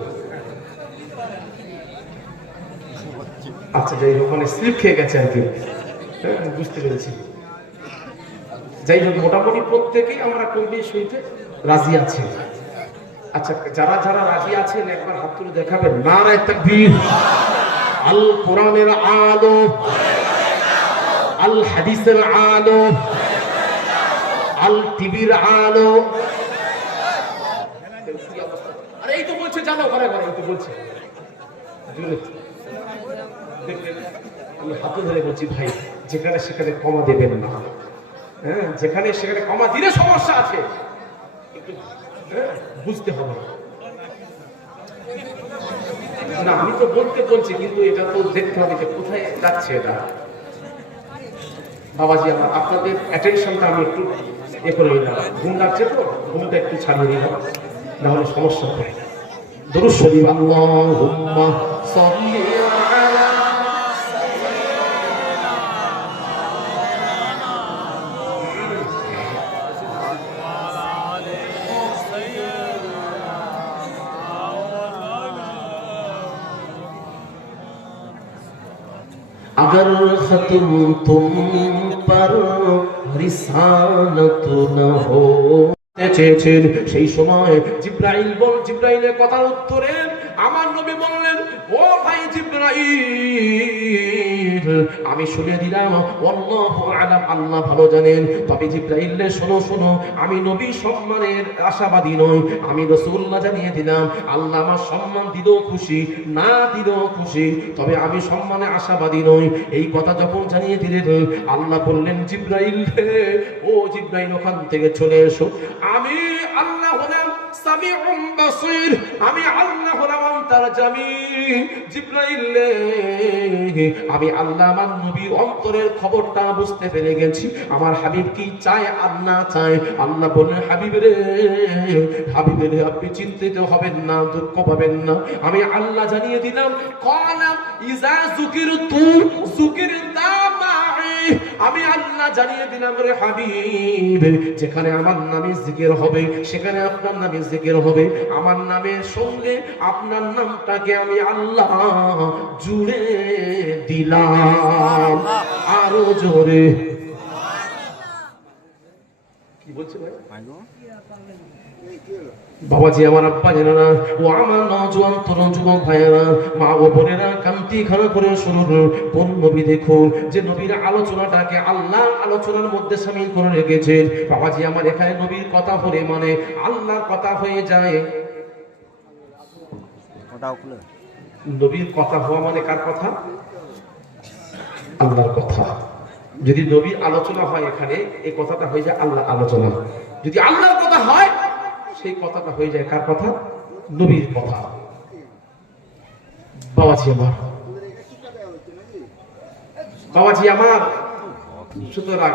আচ্ছা যাই হোক, মানে স্লিপ খেয়ে গেছে আর কি। হ্যাঁ বুঝতে পেরেছি। যাই হোক, মোটামুটি প্রত্যেকেই আমরা কমবে শুনতে রাজি আছি। আচ্ছা, যারা যারা রাজি আছেন একবার হাত তুলে দেখাবেন। নারায়ে তাকবীর। আল কোরআনের আলো, আল হাদিসের আলো, আল টিভির আলো। আরে এই তো বলছে জানো, ঘরে ঘরে এই তো বলছে। আমি হাতে ধরে বলছি ভাই, যেখানে সেখানে কমা দেবেন না। হ্যাঁ, যেখানে সেখানে কমা দিলে সমস্যা আছে, একটু বুঝতে হবে। না আমি তো বলতে বলছি, কিন্তু এটা তো দেখতে হবে যে কোথায় যাচ্ছে এটা। বাবাজি আমার, আপনাদের অ্যাটেনশনটা আমি একটু এ করে নিলাম। ঘুম লাগছে তো, ঘুমটা একটু ছাড়িয়ে নিলাম, নাহলে সমস্যা হয়। দরুদ শরীফ। আল্লাহুম্মা সাল্লি আলা अगर खत्म तुम पर रिसालत न हो। চেয়েছেন সেই সময় জিব্রাইলের কথার উত্তরে আমার নবী বললেন, ও ভাই জিব্রাইল, আমি শুনে দিলাম আল্লাহু আলাম, আল্লাহ ভালো জানেন। তবে জিব্রাইল শোনো শোনো, আমি নবী সম্মানের আশাবাদী নই। আমি রাসূলুল্লাহ জানিয়ে দিলাম, আল্লাহ আমার সম্মান দিলেও খুশি, না দিলেও খুশি, তবে আমি সম্মানে আশাবাদী নই। এই কথা যখন জানিয়ে দিলেন, আল্লাহ বললেন, জিব্রাইল ও জিব্রাইল ওখান থেকে চলে এসো। আমি আল্লাহ হলাম সামিউম বাসীর, আমি আল্লাহ হলাম তারজামি জিবরাইল, আমি আল্লাহ আমার নবীর অন্তরের খবরটা বুঝতে পেরে গেছি। আমার হাবিব কি চায় আর না চায়। আল্লাহ বললেন, হাবিব রে, হাবিব রে, আপনি চিন্তিত হবেন না, দুঃখ পাবেন না, আমি আল্লাহ জানিয়ে দিলাম। কলাম ইজা যুকিরতু যুকিরতা মাই, আমি আল্লাহ জানিয়ে দিলাম রে হাবিব, যেখানে আমার নামে জিকির হবে সেখানে আপনার নামে জিকির হবে। আমার নামের সঙ্গে আপনার নামটাকে আমি আল্লাহ জুড়ে দিলাম। আরো জোরে কি বলছে ভাই? বাবাজি আমার, আব্বা জানেনা, ও আমার নওজোয়ান তরুণ যুবক ভাইয়েরা, মা ও বোনেরা, কান্তি খানা করে শুনুন। কোন নবী দেখুন যে নবীর আলোচনাটাকে আল্লাহ আলোচনার মধ্যে শামিল করে রেখেছেন। বাবাজি আমার, এখানে নবীর কথা হলে মানে আল্লাহর কথা হয়ে যায়। নবীর কথা হওয়া মানে কার কথা? আল্লাহর কথা। যদি নবীর আলোচনা হয় এখানে, এই কথাটা হয়ে যায় আল্লাহ আলোচনা। যদি আল্লাহর কথা হয় সেই কথাটা হয়ে যায় কার কথা? নবীর কথা। বাবাজি আমার, বাবাজি আমার, সুতরাং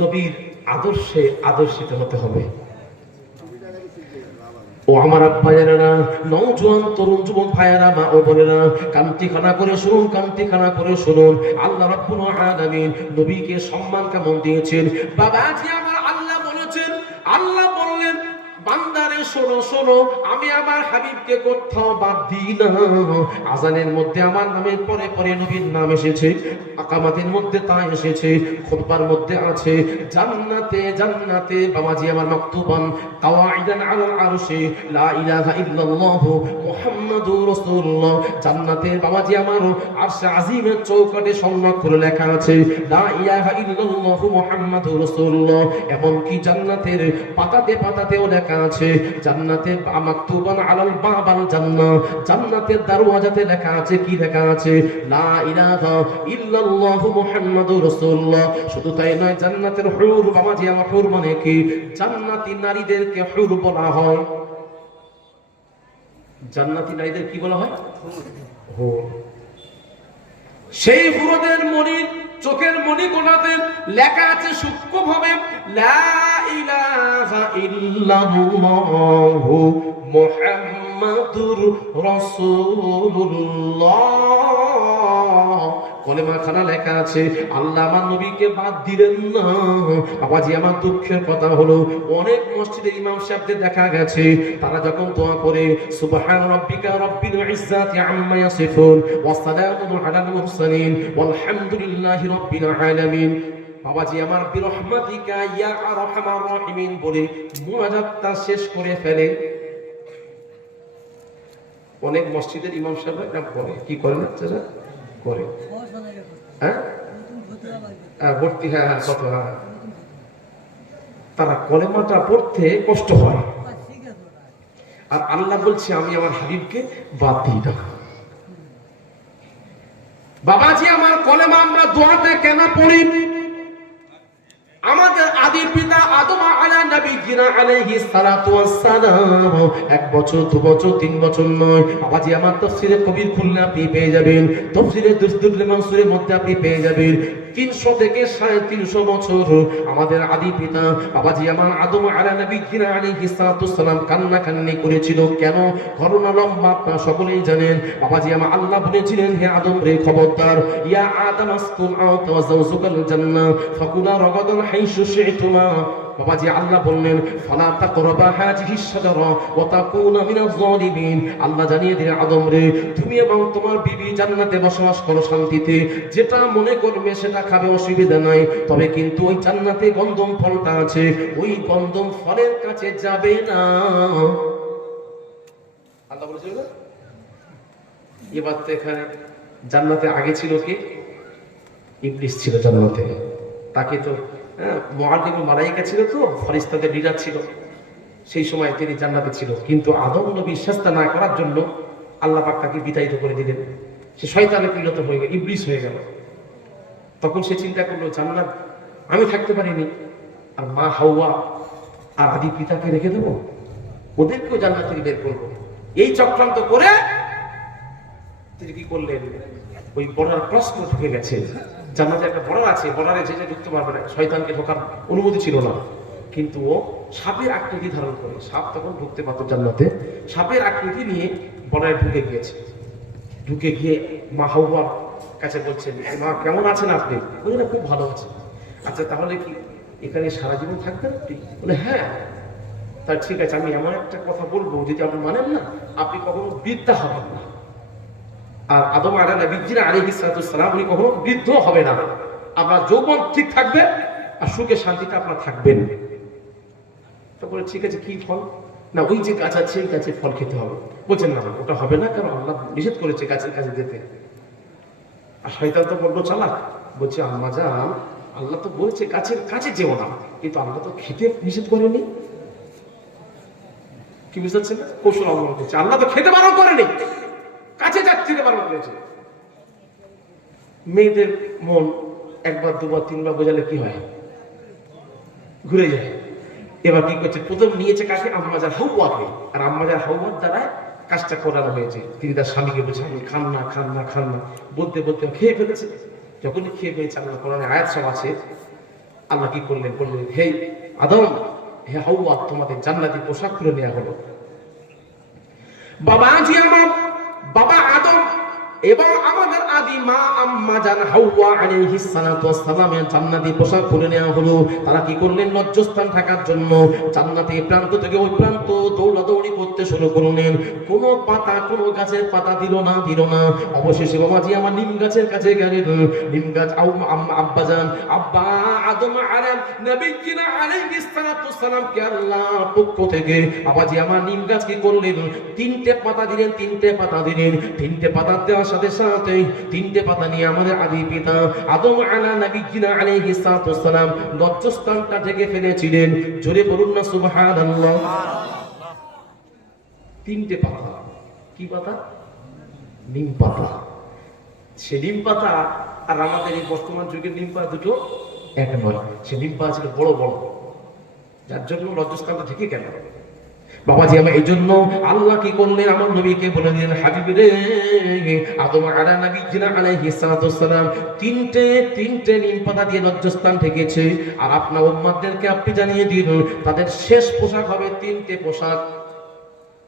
নবীর আদর্শে আদর্শিত হতে হবে। ও আমার আব্বা জানেনা, নওজোয়ান তরুণ যুবক ভাইয়েরা, মা ও বোনেরা, কান্তি খানা করে শুনুন, কান্তি খানা করে শুনুন। আল্লাহ রাব্বুল আলামিন নবীকে সম্মান কেমন দিয়েছেন। বাবাজি আমার, আল্লাহ বলেছেন, আল্লাহ বললেন, বান্দারে শোনো শোনো, আমি আমার হাবিবকে কোথাও বাদ দিই না। আজানের মধ্যে আমার নামের পরে পরে নবীর নাম এসেছে, আকামাতের মধ্যে তা এসেছে, খুতবার মধ্যে আছে, জান্নাতে জান্নাতে বাবাজি আমার মাকতুবান কাওয়াইদান আলাল আরশি লা ইলাহা ইল্লাল্লাহু মুহাম্মাদুর রাসূলুল্লাহ। জান্নাতে বাবাজি আমার আরশে আজিমের চৌকাঠে সংলগ্ন করে লেখা আছে লা ইলাহা ইল্লাল্লাহু মুহাম্মাদুর রাসূলুল্লাহ। এমন কি জান্নাতের পাতাতে পাতাতেও লেখা আছে, জান্নাতে মাকতুবান আলাল বাবাল জান্নাহ, জান্নাতের দরওয়াজাতে লেখা আছে, কি লেখা আছে? লা ইলাহা ইল্লাল্লাহু মুহাম্মাদুর রাসূলুল্লাহ। শুধু তাই নয়, জান্নাতের হুর, বাবাজি আমার, হুর মানে কি? জান্নাতি নারীদেরকে হুর বলা হয়। জান্নাতি নারীদের কি বলা হয়? হুর। সেই হুরদের মনির চোখের মনি কোণাতে লেখা আছে সূক্ষ্মভাবে লা ইলাহা ইল্লাল্লাহু মুহাম্মাদুর রাসূলুল্লাহ। কলেমা খানা লেখা আছে। আল্লাহ আমার নবীকে বাদ দিলেন না। বাবাজি আমার, দুঃখের কথা হলো অনেক মসজিদে ইমাম সাহেবদের দেখা গেছে, তারা যখন দোয়া করে সুবহান রাব্বিকা রাব্বিল ইজ্জাতি আম্মা ইয়াসিফুন ওয়া সালামুন আলাল মুরসালিন ওয়ালহামদুলিল্লাহি রাব্বিল আলামিন, বাবাজি আমার, বিরহমাতিকা ইয়া আরহামার রাহিমিন বলে মুনাজাতটা শেষ করে ফেলে। অনেক মসজিদের ইমাম সাহেবরা এটা করে। কি করে না যারা করে? হ্যাঁ ভর্তি, হ্যাঁ হ্যাঁ, কত, হ্যাঁ, তারা কলেমাটা পড়তে কষ্ট হয়। আর আল্লাহ বলছে, আমি আমার হাবিবকে বাদ দিই না। বাবাজি আমার, কলেমা আমরা দোয়াতে কেন পড়ি? আমাদের আদি পিতা আদম আলাইহিস সালাতু ওয়াস সালাম 1 বছর 2 বছর 3 বছর নয়। বাবাজি আমার, তাফসীরে কবির খুললে আপনি পেয়ে যাবেন, তাফসীরে দুরদুল মানসুরের মধ্যে আপনি পেয়ে যাবেন 300 থেকে 350 বছর আমাদের আদি পিতা বাবাজি আমার আদম আলাইহিস সালাতু ওয়াস সালাম কান্নাকান্নি করেছিল। কেন? ঘটনা লম্বা, আপনারা সকলেই জানেন। বাবাজি আমার, আল্লাহ বলেছিলেন, হে আদম রে, খবরদার, ইয়া আদম আসকুন আনতা ওয়া যাওজুকাল জান্নাহ ফাকুলা রাগাদান হাইসু শি'তুমা। বাবাজি আল্লাহ বললেন, ফালা তাকরাবা হাযিহিস শাজারা ওয়া তাকুনা মিনাজ জালিমিন। আল্লাহ জানিয়ে দিলেন, আদম রে, তুমি এবং তোমার বিবি জান্নাতে বসবাস করো শান্তিতে, যেটা মনে করবে সেটা খাবে, অসুবিধা নাই, তবে কিন্তু ওই জান্নাতে গন্ধম ফলটা আছে, ওই গন্ধম ফলের কাছে যাবে না। আল্লাহ বলেছিল। এবার তো এখানে জান্নাতে আগে ছিল কি? ইবলিস ছিল জান্নাতে। তাকে তো মুআল্লিম মালায়েকা ছিল, তো ফেরেশতাদের লিডার ছিল, সেই সময় তিনি জান্নাতে ছিল। কিন্তু আদম নবী শাস্তা না করার জন্য আল্লাহ পাক তাকে বিতাড়িত করে দিলেন। সে শয়তানে পরিণত হয়ে গেল, ইবলিস হয়ে গেল। তখন সে চিন্তা করলো, জান্নাত আমি থাকতে পারিনি, আর মা হাওয়া আর আদি পিতাকে রেখে দেবো, ওদেরকেও জান্নাত থেকে বের করবো। এই চক্রান্ত করে তিনি কি করলেন, ওই বর্ডার ক্রস করে ঢুকে গেছে। জান্নাতে একটা বর্ডার আছে, বর্ডারে যে ঢুকতে পারবে না, শয়তানকে ঢোকার অনুমতি ছিল না। কিন্তু ও সাপের আকৃতি ধারণ করে, সাপ তখন ঢুকতে পারত জান্নাতে, সাপের আকৃতি নিয়ে বর্ডারে ঢুকে গিয়েছে। ঢুকে গিয়ে মা হাওয়ার কাছে বলছেন, মা কেমন আছেন আপনি? বলে না, খুব ভালো আছে। আচ্ছা তাহলে কি এখানে সারা জীবন থাকবেন আপনি? বলে হ্যাঁ। তার ঠিক আছে, আমি এমন একটা কথা বলবো, যদি আপনি মানেন না, আপনি কখনো বৃদ্ধা হবেন না। আর আদম আলাইহিস সালাম উনি কখনো বৃদ্ধ হবে না, আপনার যৌবন ঠিক থাকবে আর সুখে শান্তিতে আপনারা থাকবেন। তারপরে ঠিক আছে, কি ফল? না ওই যে গাছ আছে, এই গাছের ফল খেতে হবে। বলছেন না ওটা হবে না, কারণ আল্লাহ নিষেধ করেছে গাছের কাছে যেতে। আর শয়তান তো বড্ড চালাক, বলছে আম্মা জান, আল্লাহ তো বলছে গাছের কাছে যেও না, কিন্তু আল্লাহ তো খেতে নিষেধ করেনি। কি বুঝতে পারছেন? কৌশল অবলম্বন করছে, আল্লাহ তো খেতে বারণ করেনি, কাছে যাচ্ছে বারণ করেছে। মেয়েদের মন একবার দুবার তিনবার বোঝালে কি হয়, ঘুরে যায়। এবার কি করছে, প্রথম নিয়েছে কাকে? আম্মাজার হাওয়াকে। আর আম্মাজার হাওয়ার দ্বারা কাজটা করানো হয়েছে। তিনি তার স্বামীকে বলছেন, খান না খান না খান না, বলতে বলতে খেয়ে ফেলেছে। যখনই খেয়ে ফেলেছে, আল্লাহ কোরআনে আয়াত সব আছে, আল্লাহ কি করলেন, বললেন হে আদম, হে হাওয়া, তোমাদের জান্নাতি পোশাক খুলে নেওয়া হলো। বাবা জি আমার, বাবা আদম এবং আমাদের আদি মা আম্মা জান হাওয়া আলাইহিস সালাতু ওয়াস সালামের জান্নাতি পোশাক খুলে নেওয়া হলো। তারা কি করলেন, লজ্জাস্থান থাকার জন্য জান্নাতি প্রান্ত থেকে ওই প্রান্ত দৌড়াদৌড়ি করতে শুরু করলেন। কোনো পাতা, কোনো গাছের পাতা দিল না। অবশেষে বাবাজি আমার নিম গাছের কাছে গেলেন। নিম গাছ আব্বা জান, আব্বা আদম নবীজিনা আলাইহিস সালাতু ওয়াস সালাম কে আল্লাহ পক্ষ থেকে বাবাজি আমার নিম গাছ কি করলেন, তিনটে পাতা দিলেন। তিনটে পাতা দেওয়ার সাথে সাথে তিনটে পাতা নিয়ে আমাদের আদি পিতা আদম নবীজিনা আলাইহিস সালাতু ওয়াস সালাম লজ্জাস্থানটা ঢেকে ফেলেছিলেন। জোরে বলুন না সুবহানাল্লাহ। তিনটে পাতা, কি পাতা? নিম পাতা। সে নিম পাতা আর আমাদের এই বর্তমান যুগের নিম পাতা দুটো এক নয়। সে নিম পাতা ছিল বড় বড়, যার জন্য লজ্জাস্থানটা ঢেকে গেল। বাবাজি আমার এই জন্য আল্লাহ কি করলেন, আমার নবীকে বলে দিলেন, হাবিব রে আদম নবীজিনা আলাইহিস সালাতু ওয়াস সালাম তিনটে নিম পাতা দিয়ে লজ্জাস্থান ঢেকেছে। আর আপনার উম্মতদেরকে আপনি জানিয়ে দিন, তাদের শেষ পোশাক হবে তিনটে পোশাক।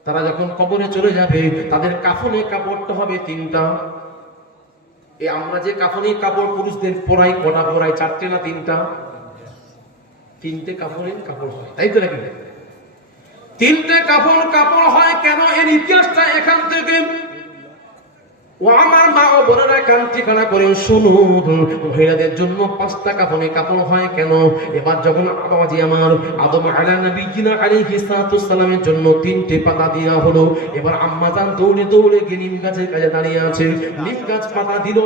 তারা যখন কবরে চলে যাবে, তাদের কাফনের কাপড়টা হবে তিনটা। এই আমরা যে কাফনের কাপড় পুরুষদের পরাই, কটা পরাই? চারটে না তিনটা? তিনটে কাফনের কাপড় হয়, তাই তো নাকি? তিনটে কাপড় হয় কেন? এর ইতিহাসটা এখান থেকে। ও আমার মা ও বোনেরা কান ঠিকানা করে শুনুন, মহিলাদের জন্য 5টা কাফনের কাপড় হয় কেন? এবার যখন বাবাজি আমার আদম নবীজিনা আলাইহিস সালাতু ওয়াস সালামের জন্য 3টে পাতা দেওয়া হলো। এবার আম্মা জান দৌড়ে গিয়ে নিম গাছের কাছে দাঁড়িয়ে আছে। নিম গাছ পাতা দিল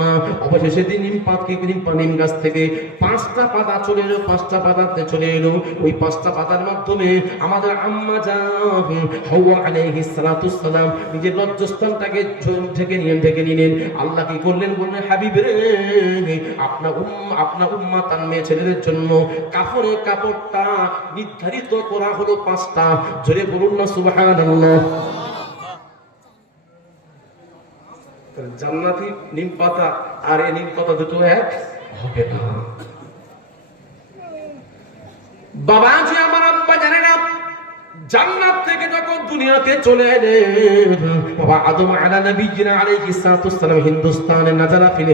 না। অবশেষে নিম গাছ থেকে 5টা পাতা চলে এলো। 5টা পাতাতে চলে এলো। ওই 5টা পাতার মাধ্যমে আমাদের আম্মা জান হাওয়া আলাইহিস সালাতু ওয়াস সালাম নিজের লজ্জাস্থানটাকে ঢেকে নিলেন। আল্লাহ কি করলেন, বললেন হাবিব রে আপনার উম্মত আর মেয়ে ছেলেদের জন্য কাফনের কাপড়টা নির্ধারিত করা হলো 5টা। জোরে বলুন না সুবহানাল্লাহ। জান্নাতি নিম পাতা আর এই নিম পাতা দুটো এক হবে না। বাবা যে আমার আব্বা জানে না, জান্নাত থেকে যখন দুনিয়াতে চলে এলেন বাবা আদম নবীজিনা আলাইহিস সালাতু ওয়াস সালাম হিন্দুস্তানে নাজারা ফিল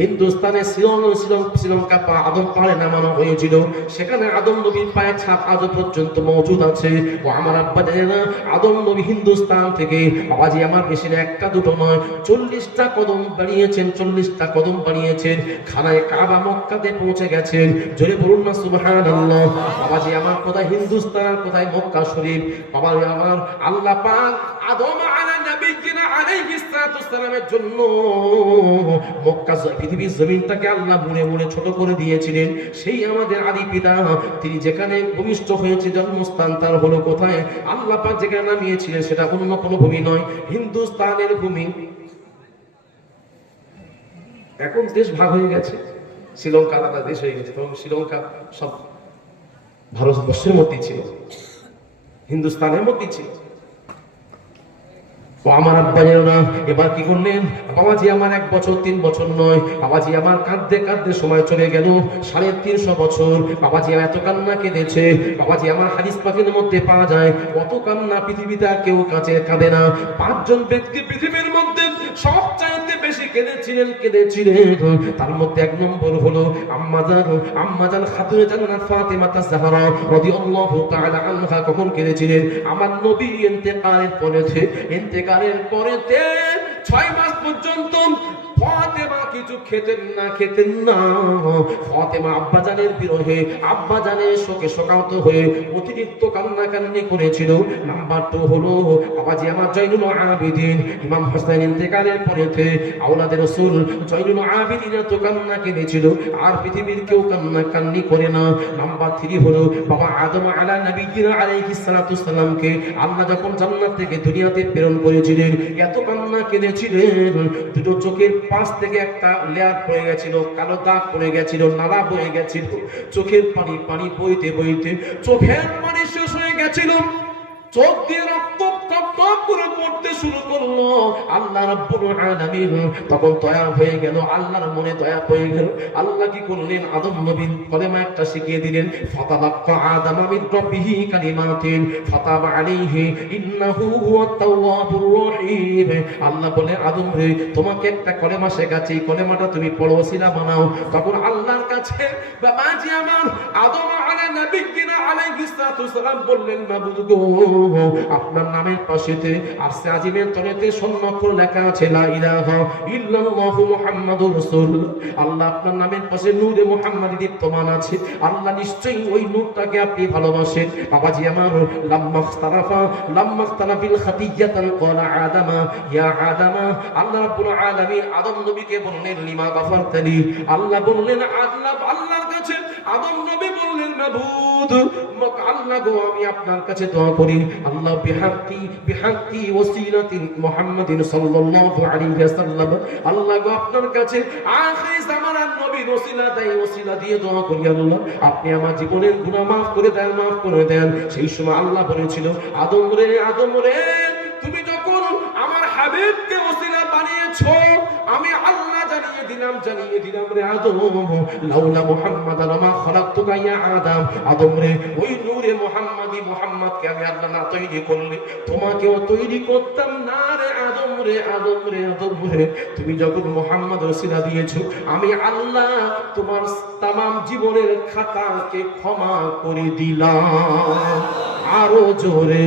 হিন্দুস্তানে শ্রীলঙ্কা আদম পাহাড়ে নামানো হয়েছিল। সেখানে আদম নবীর পায়ের ছাপ আজও পর্যন্ত মজুদ আছে। ও আমার আব্বা জানে না, আদম নবী হিন্দুস্তান থেকে বাবাজি আমার বেশি না একটা দুটো নয়, 40টা কদম বাড়িয়েছেন। খানায় কাবা মক্কাতে পৌঁছে গেছেন। জোরে বলুন না সুবহানাল্লাহ। বাবাজি আমার কোথায় হিন্দুস্তান আর কোথায় মক্কা শরীফ। বাবা আমার আল্লাহ পাক আদম নবীজিনা আলাইহিস সালাতু ওয়াস সালামের জন্য মক্কা পৃথিবীর জমিনটাকে আল্লাহ মুড়ে ছোট করে দিয়েছিলেন। সেই আমাদের আদি পিতা, তিনি যেখানে ভূমিষ্ঠ হয়েছে, জন্মস্থান তার হলো কোথায়? আল্লাহ পাক যেখানে নামিয়েছিলেন সেটা অন্য কোনো ভূমি নয়, হিন্দুস্তানের ভূমি। এখন দেশ ভাগ হয়ে গেছে, শ্রীলঙ্কা আলাদা দেশ হয়ে গেছে। তখন শ্রীলঙ্কা সব ভারতবর্ষের মধ্যেই ছিল, হিন্দুস্তানের মধ্যেই ছিল। ও আমার আব্বা যেন না, এবার কি করলেন বাবাজি আমার 1 বছর 3 বছর নয়, বাবাজি আমার কাঁদতে কাঁদতে সময় চলে গেল 350 বছর। বাবাজি এত কান্না কেঁদেছে, বাবাজি আমার হাদিস পাকের মধ্যে পাওয়া যায় অত কান্না পৃথিবীতে আর কেউ কাঁদে না। 5 জন ব্যক্তি পৃথিবীর মধ্যে সবচাইতে বেশি কেঁদেছিলেন। তার মধ্যে 1 নম্বর হলো আম্মাজান খাতুনে জান্নাত ফাতেমা তাজহারা রাদিয়াল্লাহু তাআলা আনহা। কখন কেঁদেছিলেন? আমার নবী ইন্তেকালের পরেতে 6 মাস পর্যন্ত ফাতেমা কিছু খেতেন না। ফাতেমা আব্বাজানের বিরহে, আব্বাজানের শোকে শোকাহত হয়ে অতিরিক্ত কান্নাকান্নি করেছিল। নাম্বার 2 হলো বাবাজি আমার জয়নুল আবেদিন ইমাম হোসেন ইন্তেকালের পরেতে আওলাদের রাসূল জয়নুল আবেদিন এত কান্না কেঁদেছিল আর পৃথিবীর কেউ কান্নাকান্নি করে না। নাম্বার 3 হলো বাবা আদম আলা নবিয়্যিনা আলাইহিস সালাতু সালামকে আল্লাহ যখন জান্নাত থেকে দুনিয়াতে প্রেরণ করেছিলেন এত কান্না কেঁদেছিলেন, দুটো চোখের পাশ থেকে একটা লেয়ার পড়ে গেছিল, কালো দাগ পড়ে গেছিল, নালা বয়ে গেছিল, চোখের পানি বইতে বইতে চোখের পানি শেষ হয়ে গেছিল, চোখ দিয়ে রক্ত টপ করে পড়তে শুরু করলো। আল্লাহ রাব্বুল আলামিন তখন দয়া হয়ে গেল, আল্লাহর মনে দয়া হয়ে গেল। আল্লাহ কি করলেন? আদম নবীর কলেমা একটা শিখিয়ে দিলেন। ফাতালাক্কা আদম মিন রাব্বিহি কালিমাতিন ফাতাবা আলাইহি ইন্নাহু হুয়াত তাওয়াবুর রহিম। আল্লাহ বলে আদম রে তোমাকে একটা কলেমা শেখাচ্ছি, কলেমাটা তুমি পড়ো, ওসিলা বানাও। তখন আল্লাহর কাছে বাবাজি আমার আদম আলা নবিয়্যিনা আলাইহিস সালাতু সালাম বললেন মাবুদ গো আপনার নামের পাশেতে আরশে আজিমের তলেতে স্বর্ণাক্ষর লেখা আছে লা ইলাহা ইল্লাল্লাহু মুহাম্মাদুর রাসূলুল্লাহ। আল্লাহ আপনার নামের পাশে নূরে মুহাম্মাদি দীপ্তমান আছে, আল্লাহ নিশ্চয়ই ওই নূরটাকে আপনি ভালোবাসেন। বাবাজি আমার লাম্মা ইখতালাফিল খাতিয়াতান ক্বালা আদামা ইয়া আদামা। আল্লাহ রাব্বুল আলামিন আদম নবীকে বললেন লিমা গাফারতালি। আল্লাহ বললেন আল্লাহর কাছে আদম নবী বললেন মাবুদ আল্লাহ গো আমি আপনার কাছে দোয়া করি, আল্লাহ বিহাক্কি ওসিলাতি মুহাম্মাদিন সাল্লাল্লাহু আলাইহি ওয়াসাল্লাম। আল্লাহ গো আপনার কাছে আখির জামানার নবীর ওসিলা দিয়ে দোয়া করি আল্লাহ আপনি আমার জীবনের গুনাহ মাফ করে দেন। সেই সময় আল্লাহ বলেছিল আদম রে তুমি যখন আমার হাবিবকে ওসিলা বানিয়েছো আমি আল্লাহ জানিয়ে দিলাম রে আদম লাউলা মুহাম্মাদান মা খালাকতুকা ইয়া আদম। আদম রে ওই নূরে মুহাম্মাদকে আমি আল্লাহ না তৈরি করলে তোমাকেও তৈরি করতাম না রে আদম রে। তুমি যখন মুহাম্মদ ওসিলা দিয়েছো আমি আল্লাহ তোমার तमाम জীবনের খাতাকে ক্ষমা করে দিলাম। আরো জোরে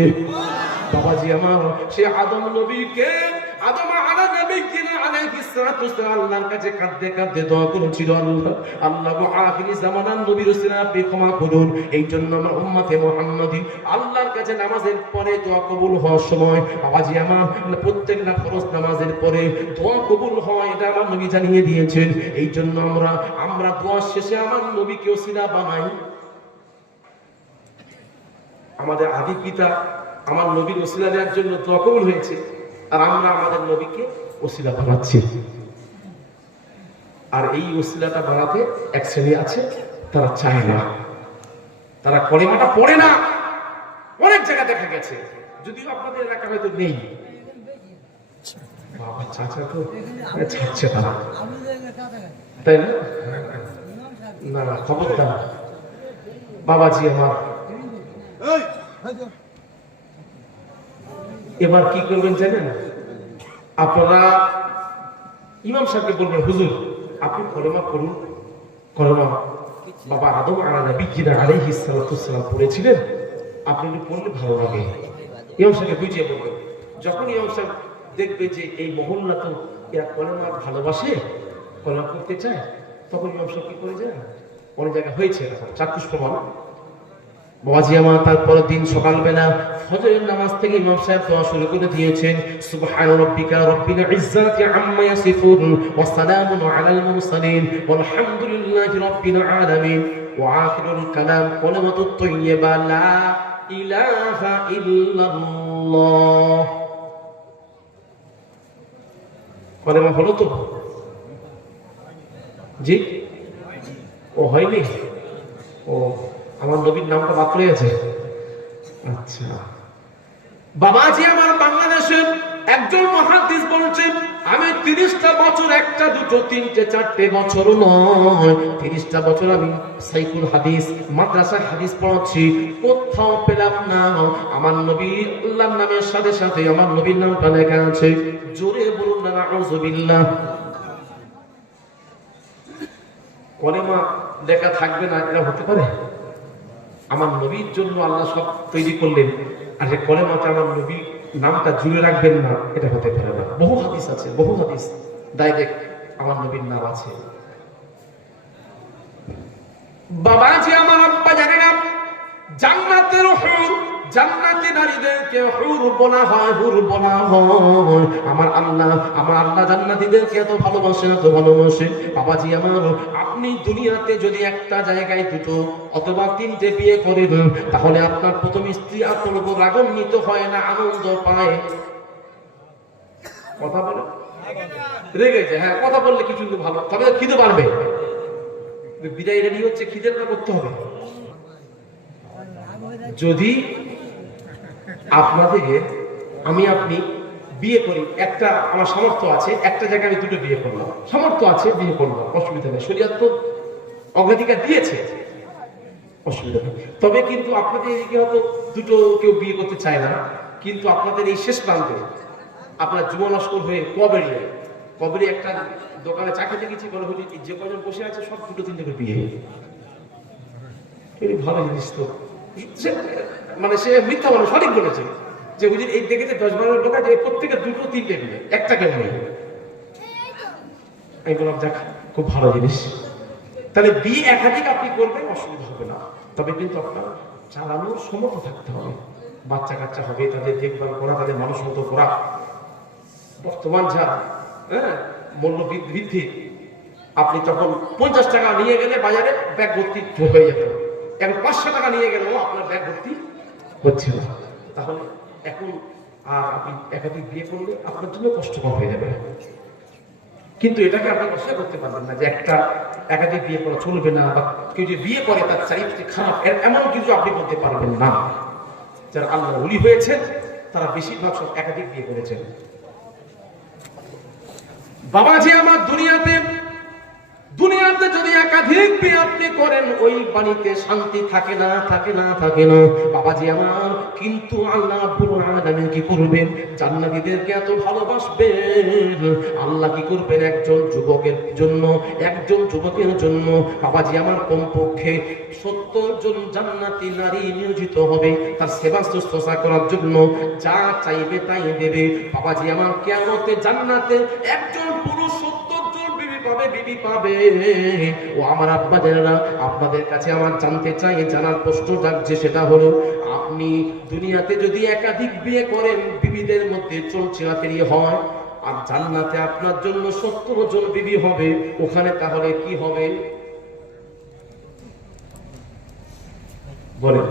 বাবাজি আমার সে আদম নবীকে আদম আলা নবিয়্যিনা আলাইহিস সালাতু সালাম আল্লাহর কাছে কাঁদতে দোয়া করেছিল আল্লাহ গো আখিরি জামানার নবীর ওসিলা আপনি ক্ষমা করুন। এই জন্য আমরা উম্মতে মুহাম্মাদি আল্লাহর কাছে নামাজের পরে দোয়া কবুল হওয়ার সময় বাবাজি আমার প্রত্যেকটা ফরজ নামাজের পরে দোয়া কবুল হয় এটা আমার নবী জানিয়ে দিয়েছেন। এই জন্য আমরা দোয়া শেষে আমার নবীকে ওসিলা বানাই। আমাদের আদি পিতা আমার নবীর ওসিলা দেওয়ার জন্য দোয়া কবুল হয়েছে আর আমরা আমাদের নবীকে ওসিলা বানাচ্ছি। আর এই ওসিলাটা বানাতে এক শ্রেণী আছে তারা চায় না, তারা কলেমাটা পড়ে না। অনেক জায়গা দেখা গেছে, যদিও আপনাদের এলাকা হয়তো নেই। বাবা চাচা তো ছাড়ছে তারা, তাই না? না খবরদার বাবাজি আমার। এবার কি করবেন জানেন? আপনারা ইমাম সাহেবকে বলবেন হুজুর আপনি কলেমা করুন, কলেমা বাবা আদম আলা নবিয়্যিনা আলাইহিস সালাতু সালাম পড়েছিলেন, আপনি পড়লে ভালো লাগে। ইমাম সাহেবকে বুঝিয়ে বলবেন। যখন ইমাম সাহেব দেখবে যে এই মহল্লা তো এরা কলেমা ভালোবাসে, কলেমা করতে চায়, তখন ইমাম সাহেব কি করে যায়? অনেক জায়গায় হয়েছে এরকম চাক্ষুষ প্রমাণ। বাবাজি আমার তারপরের দিন সকালবেলা ফজরের নামাজ থেকে ইমাম সাহেব দোয়া শুরু করে দিয়েছেন সুবহান রাব্বিকা রাব্বিল ইজ্জাতি আম্মা ইয়াসিফুন ওয়া সালামুন আলাল মুরসালিন ওয়ালহামদুলিল্লাহি রাব্বিল আলামিন ওয়া আখিরুল কালাম কালিমাতুত তাইয়্যিবা লা ইলাহা ইল্লাল্লাহ। কলেমা হলো তো? জি ও হয়নি? ও আমার নবীর নামটা বাদ পড়ে গেছে। আচ্ছা বাবাজি আমার বাংলাদেশের একজন মুহাদ্দিস বলছেন আমি 30টা বছর, একটা দুটো তিনটে চারটে বছর নয়, 30টা বছর আমি সাইকুল হাদিস মাদ্রাসায় হাদিস পড়াচ্ছি, কোথাও পেলাম না আমার নবী আল্লাহর নামের সাথে সাথে আমার নবীর নামটা লেখা আছে। জোরে বলুন না নাউযুবিল্লাহ। কলেমা লেখা থাকবে না, এটা হতে পারে? আমার নবীর জন্য আল্লাহ সব তৈরি করলেন, আর যে কলেমাতে আমার নবী নামটা জুড়ে রাখবেন না, এটা হতে পারে না। বহু হাদিস আছে, বহু হাদিস ডাইরেক্ট আমার নবীর নাম আছে। বাবাজি আমার, আব্বা জানেন না, জান্নাতের হুর, জান্নাতি নারীদেরকে হুর বলা হয়, হুর বলা হয়। আমার আল্লাহ জান্নাতীদেরকে এত ভালোবাসেন, এত ভালোবাসেন। বাবাজি আমার, আপনি দুনিয়াতে যদি একটা জায়গায় দুটো অথবা তিনটে বিয়ে করেন, তাহলে আপনার প্রথম স্ত্রী আপনার উপর রাগান্বিত হয় না, আনন্দ পায়? কথা বলে রেগেছে, হ্যাঁ কথা বললে কিছু ভালো, তবে খিদে পারবে। বিদায় রেডি হচ্ছে, খিদে করতে হবে। যদি আপনাদের আপনি বিয়ে করি, একটা আমার সামর্থ্য আছে, একটা জায়গায় আমি দুটো বিয়ে করলাম, সামর্থ্য আছে বিয়ে করলাম, অসুবিধা নেই, শরীয়ত তো অগ্রাধিকার দিয়েছে, অসুবিধা নেই। তবে কিন্তু আপনাদের এদিকে হয়তো দুটো কেউ বিয়ে করতে চায় না, কিন্তু আপনাদের এই শেষ প্রান্তে আপনার যুব লস্কর হয়ে কবেরি একটা দোকানে চা খেতে গেছি, বলে হুজুর যে কজন বসে আছে সব দুটো তিনটে করে বিয়ে। ভালো জিনিস তো, মানে সে মিথ্যা বলে, সঠিক বলেছে যে হুজুর এই দেখেছে 10-12 লোক আছে, প্রত্যেকে দুটো তিনটে বিয়ে, একটা কেউ নেই। আমি বললাম যাক, খুব ভালো জিনিস। তাহলে বিয়ে একাধিক আপনি করবেন, অসুবিধা হবে না, তবে কিন্তু আপনার চালানোর সমর্থ থাকতে হবে। বাচ্চা কাচ্চা হবে, তাদের দেখভাল করা, তাদের মানুষ মতো করা। বর্তমান যা মূল্য বৃদ্ধি, আপনি তখন 50 টাকা নিয়ে গেলে বাজারে ব্যাগ ভর্তি হয়ে যেত, এখন 500 টাকা নিয়ে গেলেও আপনার ব্যাগ ভর্তি হচ্ছে না। তাহলে এখন আর আপনি একাধিক বিয়ে করলে আপনার জন্য কষ্টকর হয়ে যাবে। কিন্তু এটাকে আপনি কষ্ট করতে পারবেন না যে একটা একাধিক বিয়ে করা চলবে না, বা কেউ যে বিয়ে করে তার চারিত্রিক খারাপ, এমন কিছু আপনি বলতে পারবেন না। যারা আল্লাহ ওলি হয়েছেন তারা বেশিরভাগ সব একাধিক বিয়ে করেছেন। বাবাজি আমার, দুনিয়াতে যদি একাধিক বিয়ে আপনি করেন, ওই বাড়িতে শান্তি থাকে না। বাবাজি আমার, কিন্তু আল্লাহ রাব্বুল আলামিন কি করবেন? জান্নাতীদেরকে এত ভালোবাসবেন, আল্লাহ কি করবেন? একজন যুবকের জন্য বাবাজি আমার কমপক্ষে 70 জন জান্নাতি নারী নিয়োজিত হবে তার সেবা শুশ্রূষা করার জন্য। যা চাইবে তাই দেবে। বাবাজি আমার, কিয়ামতে জান্নাতে একজন পুরুষ 70 জন বিবি পাবে। ও আমার আব্বা জানেরা, আপনাদের কাছে আমার জানতে চাই, জানার প্রশ্ন জাগছে, সেটা হলো আপনি দুনিয়াতে যদি একাধিক বিয়ে করেন, বিবিদের মধ্যে চলচিরাতেরি হয়, আর জান্নাতে আপনার জন্য 70 জন বিবি হবে, ওখানে তাহলে কি হবে বলেন?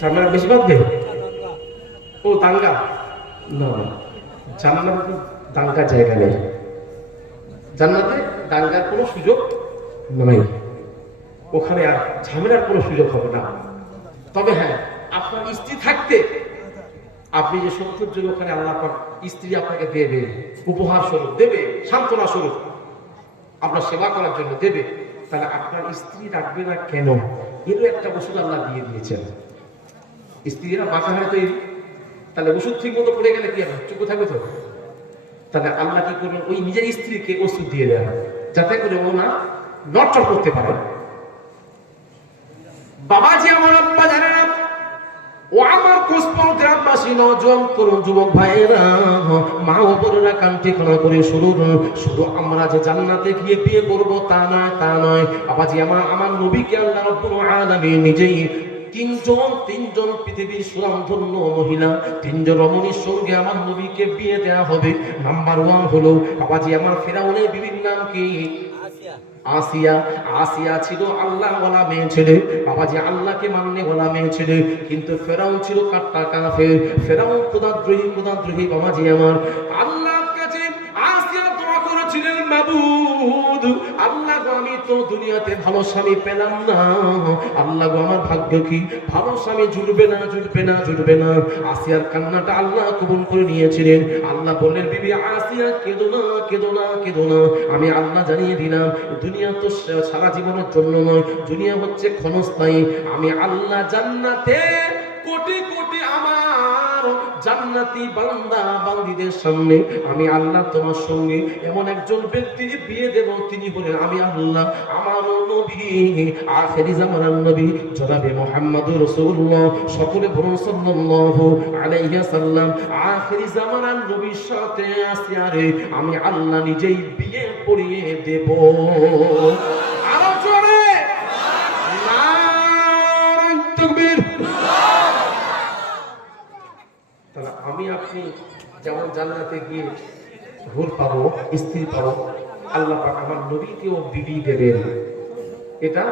ঝামেলা বেশি বাঁধবে। ও দাঙ্গা না, জান্নাতে দাঙ্গার জায়গা নেই, জান্নাতে দাঙ্গার কোনো সুযোগ নেই, ওখানে আর ঝামেলার কোনো সুযোগ হবে না। তবে হ্যাঁ, আপনার স্ত্রী থাকতে আপনি যে 70 জন ওখানে আল্লাহ পাক স্ত্রী আপনাকে দেবে, উপহার স্বরূপ দেবে, সান্ত্বনা স্বরূপ আপনার সেবা করার জন্য দেবে, তাহলে আপনার স্ত্রী রাখবে না কেন? এরও একটা ওষুধ আল্লাহ দিয়ে দিয়েছেন। স্ত্রীরা মাথা হারে তৈরি, তাহলে ওষুধ ঠিক মতো পড়ে গেলে কি হবে? চুপ থাকবে তো। তাহলে আল্লাহ কি করবেন? ওই নিজের স্ত্রীকে ওষুধ দিয়ে দেন, যাতে করে ও না নড়চড় করতে পারে। বাবাজি আমার, আব্বা জানেন না, ও আমার কোসপাল গ্রামবাসী, নওজোয়ান তরুণ যুবক ভাইয়েরা, মা ও বোনেরা, কান্তি খানা করে শুধু আমরা যে জান্নাতে গিয়ে বিয়ে করবো তা নয়। বাবাজি আমার নবীকে আল্লাহ রাব্বুল আলামিন নিজেই তিনজন পৃথিবীর সুনামধন্য মহিলা, 3 জন রমণীর সঙ্গে আমার নবীকে বিয়ে দেওয়া হবে। নাম্বার 1 হলো বাবাজি আমার ফেরাউনের বিবির নাম কি? আসিয়া ছিল আল্লাহ ওয়ালা মেয়ে ছেলে, বাবাজি আল্লাহকে মাননে ওয়ালা মেয়ে ছেলে, কিন্তু ফেরাউন ছিল কাট্টা কাফের, ফেরাউন খোদাদ্রোহী। বাবাজি আমার, আল্লাহর কাছে আসিয়া দোয়া করেছিলেন, মাবুদ আল্লাহ, আমি তো দুনিয়াতে ভালো স্বামী পেলাম না, আল্লাহ গো আমার ভাগ্য কি, ভালো স্বামী জুটবে না জুটবে না জুটবে না। আসিয়ার কান্নাটা আল্লাহ কবুল করে নিয়েছিলেন। আল্লাহ বললেন, বিবি আসিয়া কেঁদো না কেঁদো না কেঁদো না, আমি আল্লাহ জানিয়ে দিলাম দুনিয়া তো সারা জীবনের জন্য নয়, দুনিয়া হচ্ছে ক্ষণস্থায়ী। আমি আল্লাহ জান্নাতে কোটি কোটি আমার জান্নাতি বান্দা বান্দীদের সামনে আমি আল্লাহ তোমার সঙ্গে এমন একজন ব্যক্তির বিয়ে দেব, তিনি বলেন আমি আল্লাহ, আমার নবী, আখেরি জামানার নবী জনাবে মুহাম্মদুর রাসূলুল্লাহ। সকলে বলুন সাল্লাল্লাহু আলাইহি ওয়াসাল্লাম। আখেরি জামানার নবীর সাথে আসিয়ারে আমি আল্লাহ নিজেই বিয়ে পড়িয়ে দেব। আরো জোরে নারায়ে তাকবীর। তাহলে আমি আপনি যেমন জান্নাতে গিয়ে হুর পাবো, স্ত্রী পাবো, আল্লাহ পাক আমার নবীকেও বিবি দেবেন। এটা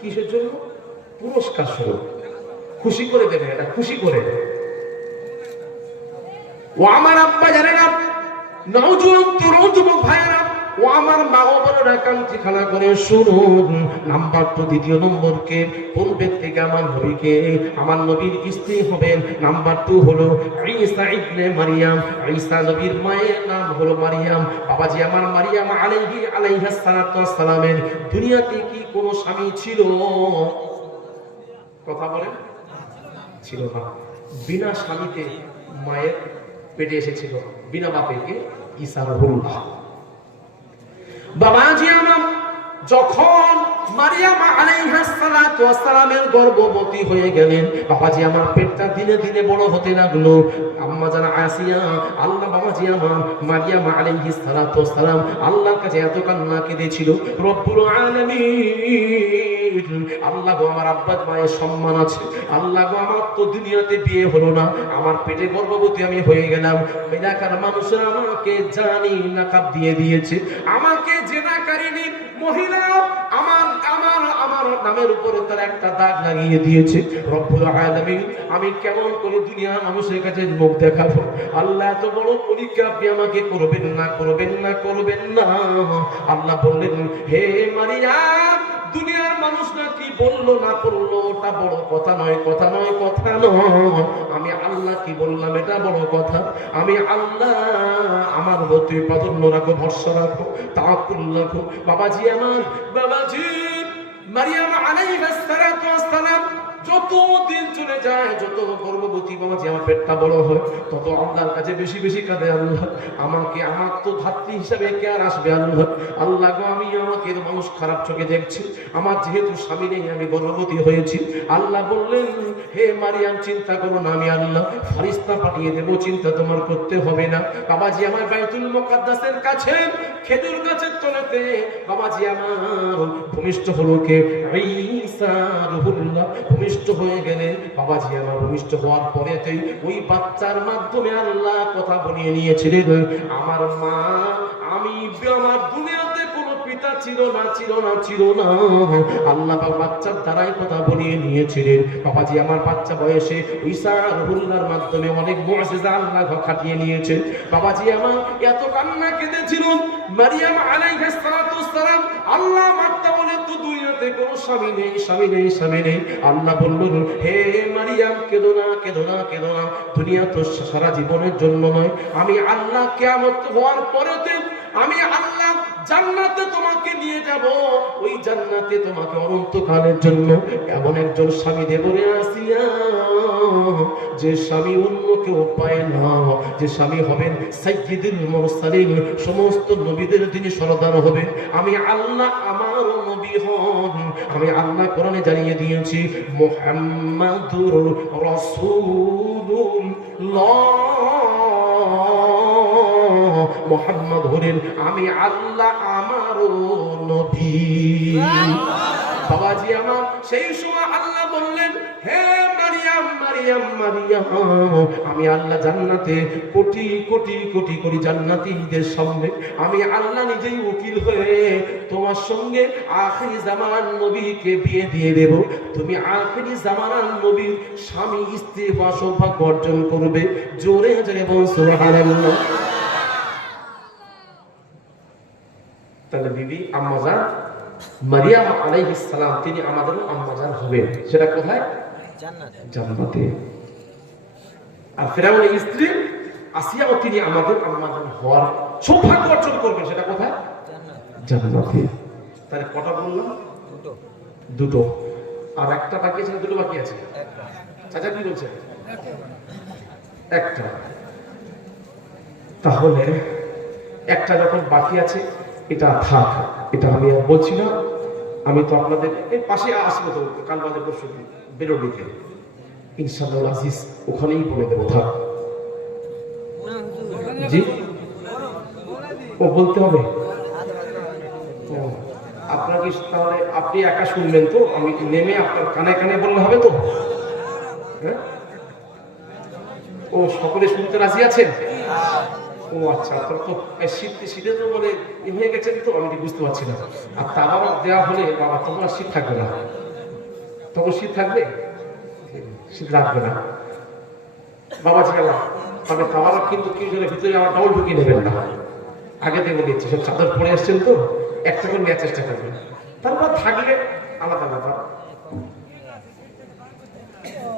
কিসের জন্য? পুরস্কার স্বরূপ, খুশি করে দেবেন, এটা খুশি করে। ও আমার আব্বা জানেন না, নওজোয়ান তরুণ যুবক ভাইয়েরা, ও আমার মা ও বোনেরা কান্তি খানা করে শুনুন। নাম্বার তো দ্বিতীয় নম্বরকে পূর্বের থেকে আমার নবীকে, আমার নবীর স্ত্রী হবেন। নাম্বার 2 হলো ঈসা ইবনে মারিয়াম। ঈসা নবীর মায়ের নাম হলো মারিয়াম। বাবাজি আমার মারিয়াম আলাইহিস সালাতু ওয়াস সালামের দুনিয়াতে কি কোনো স্বামী ছিল? কথা বলেন, ছিল না। বিনা স্বামীতে মায়ের পেটে এসেছিল, বিনা বাপেকে ঈসা রূহুল্লাহ। বাবাজি আমার যখন মারিয়াম আলাইহিস সালাতু ওয়াস সালামের গর্ভবতী হয়ে গেলেন, বাবাজি আমার পেটটা দিনে দিনে বড় হতে লাগলো। আম্মা জান আসিয়া, আল্লাহ বাবাজি আমার মারিয়াম আলাইহিস সালাতু ওয়াস সালাম আল্লাহর কাছে এত কান্না কেঁদেছিল, রব্বুল আলামিন, আল্লাহ গো আমার আব্বা মায়ের সম্মান আছে, আল্লাহ গো আমার তো দুনিয়াতে বিয়ে হলো না, আমার পেটে গর্ভবতী আমি হয়ে গেলাম, এলাকার মানুষরা আমাকে জানি নাকাব দিয়ে দিয়েছে, আমাকে জেনাকারিনী মহিলা আমার আমার আমার নামের উপরে তার একটা দাগ লাগিয়ে দিয়েছে। রব্বুল আলামিন, আমি কেমন করে দুনিয়ার মানুষের কাছে মুখ দেখাবো? আল্লাহ এত বড় পরীক্ষা আপনি আমাকে করবেন না করবেন না করবেন না। আল্লাহ বললেন, হে মারিয়াম, দুনিয়ার মানুষরা কি বললো না করলো ওটা বড় কথা নয়, কথা নয়, কথা নয়। আমি আল্লাহ কি বললাম এটা বড় কথা। আমি আল্লাহ, আমার প্রতি প্রাধান্য রাখো, ভরসা রাখো, তাওয়াক্কুল রাখো। বাবাজি আমার, বাবাজি মারিয়াম আলাইহিস সালাতু ওয়াস সালাম যত দিন চলে যায়, যত গর্ভবতী বাবাজি আমার পেটটা বড় হয়, তত আল্লাহর কাছে বেশি বেশি কাঁদে, আল্লাহ আমাকে, আমার তো ধাত্রী হিসাবে কে আর আসবে? আল্লাহ, আল্লাহ গো আমি, আমাকে মানুষ খারাপ চোখে দেখছি, আমার যেহেতু স্বামী নেই, আমি গর্ভবতী হয়েছি। আল্লাহ বললেন, হে মারিয়াম চিন্তা করো না, আমি আল্লাহ ফেরেশতা পাঠিয়ে দেব, চিন্তা তোমার করতে হবে না। বাবাজি আমার বাইতুল মুকাদ্দাসের কাছে খেজুর গাছের তলাতে বাবাজি আমার ভূমিষ্ঠ হলো কে? ঈসা রূহুল্লাহ ভূমিষ্ঠ হয়ে গেলেন। বাবাজি আমার ভূমিষ্ঠ হওয়ার পরেতেই ওই বাচ্চার মাধ্যমে আল্লাহ কথা বলিয়ে নিয়েছিলেন, আমার মা, আমি আমার দুনিয়াতে কোনো পিতা ছিল না, ছিল না, ছিল না, আল্লাহ পাক বাচ্চার দ্বারাই কথা বলিয়ে নিয়েছিলেন। বাবাজি আমার বাচ্চা বয়সে ঈসা রূহুল্লাহর মাধ্যমে অনেক মুআজিজা আল্লাহ খাটিয়ে নিয়েছে। বাবাজি আমার এত কান্না কেঁদেছিল মারিয়াম আলাইহিস সালাতু ওয়াস সালাম, আল্লাহ মাত্তা বলে তো দুনিয়াতে কোনো স্বামী নেই, স্বামী নেই, স্বামী নেই। আল্লাহ বললেন, হে মারিয়াম কেঁদো না, কেঁদো না, কেঁদো না, দুনিয়া তো সারা জীবনের জন্য নয়, আমি আল্লাহ কিয়ামত হওয়ার পরেতে আমি আল্লাহ জান্নাতে তোমাকে নিয়ে যাব, ওই জান্নাতে তোমাকে অনন্তকালের জন্য এমন একজন স্বামী দেব রে আসিয়া, যে স্বামী অন্য কেউ পায় না, যে স্বামী হবেন সাইয়্যিদুল মুরসালিন, সমস্ত নবীদের তিনি সরদার হবেন। আমি আল্লাহ আমার নবী হন। আমি আল্লাহ কোরআনে জানিয়ে দিয়েছি, মুহাম্মাদুর রাসূলুল্লাহ, মুহাম্মদ হলেন আমি আল্লাহ আমারও নবী। বাবাজি আমার সেই সময় আল্লাহ বললেন, হে মারিয়াম, মারিয়াম, মারিয়াম, আমি আল্লাহ জান্নাতে কোটি কোটি কোটি কোটি জান্নাতীদের সামনে আমি আল্লাহ নিজেই উকিল হয়ে তোমার সঙ্গে আখিরি জামানার নবীকে বিয়ে দিয়ে দেব। তুমি আখিরি জামানার নবীর স্বামী স্ত্রী হওয়া সৌভাগ্য অর্জন করবে। জোরে জোরে বল সুবহানাল্লাহ। তাহলে বিবি আম্মাজান মারিয়াম আলাইহিস সালাম তিনি আমাদেরও আম্মাজান হবেন, সেটা কোথায়? জান্নাতে। আর ফেরাউনের স্ত্রী আসিয়াও তিনি আমাদের আম্মাজান হওয়ার সৌভাগ্য অর্জন করবেন, সেটা কোথায়? জান্নাতে। তাহলে কটা বললাম? দুটো। আর একটা বাকি আছে, দুটো বাকি আছে। চাচা কি বলছে? একটা। তাহলে একটা যখন বাকি আছে এটা থাক, এটা আমি আর বলছি না। আমি তো আপনাদের এই পাশে আসবো তো কাল বাদে পরশু বেরোডিতে ইনশাআল্লাহ আজিজ, ওখানেই বলে দেবো। থাক জি, ও বলতে হবে। আপনার কি তাহলে আপনি একা শুনবেন তো? আমি নেমে আপনার কানে কানে বললে হবে তো? হ্যাঁ, ও সকলে শুনতে রাজি আছেন? ও আচ্ছা, আপনার তো শীতে তো মানে হয়ে গেছেন তো, আমি বুঝতে পারছি না। আর তাওয়ার দেওয়া হলে বাবা তখন আর শীত থাকবে না, তখন শীত থাকবে? শীত লাগবে না বাবা ছেলা। তবে তাওয়ার কিন্তু কেউ যেন ভিতরে আমার ডবল ঢুকিয়ে নেবেন না, আগে থেকে দিচ্ছি। সব চাদর পরে আসছেন তো, একটা করে নেওয়ার চেষ্টা করবেন, তারপর থাকলে আলাদা ব্যাপার।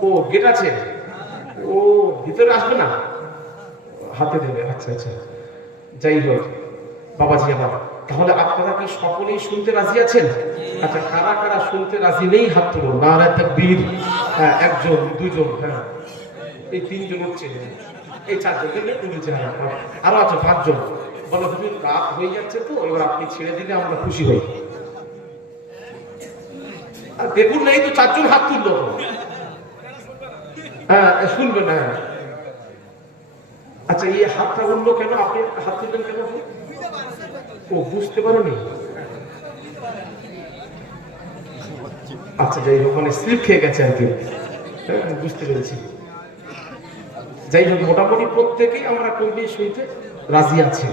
ও গেট আছে, ও ভিতরে আসবে না, হাতে দেবে। আচ্ছা আচ্ছা, যাই হোক বাবাজি আমার, তাহলে আপনারা কি সকলেই শুনতে রাজি আছেন? আচ্ছা, কারা কারা শুনতে রাজি নেই হাত তুলুন। নারায়ে তাকবীর। হ্যাঁ, একজন, দুজন, হ্যাঁ এই তিনজন হচ্ছে, এই চারজন তুলেছে, হ্যাঁ আরো আছে পাঁচজন। বলো হুজুর রাত হয়ে যাচ্ছে তো, এবার আপনি ছেড়ে দিলে আমরা খুশি হই। আর দেখুন না, এই তো চারজন হাত তুললো। হ্যাঁ শুনবে না। আচ্ছা, এই হাতটা উঠলো কেন? আপনি হাত তুললেন কেন? ও বুঝতে পারেনি। আচ্ছা যাই হোক, মানে স্লিপ খেয়ে গেছে আর কি। হ্যাঁ বুঝতে পেরেছি। যাই হোক, মোটামুটি প্রত্যেকেই আমরা কমবে শুনতে রাজি আছি।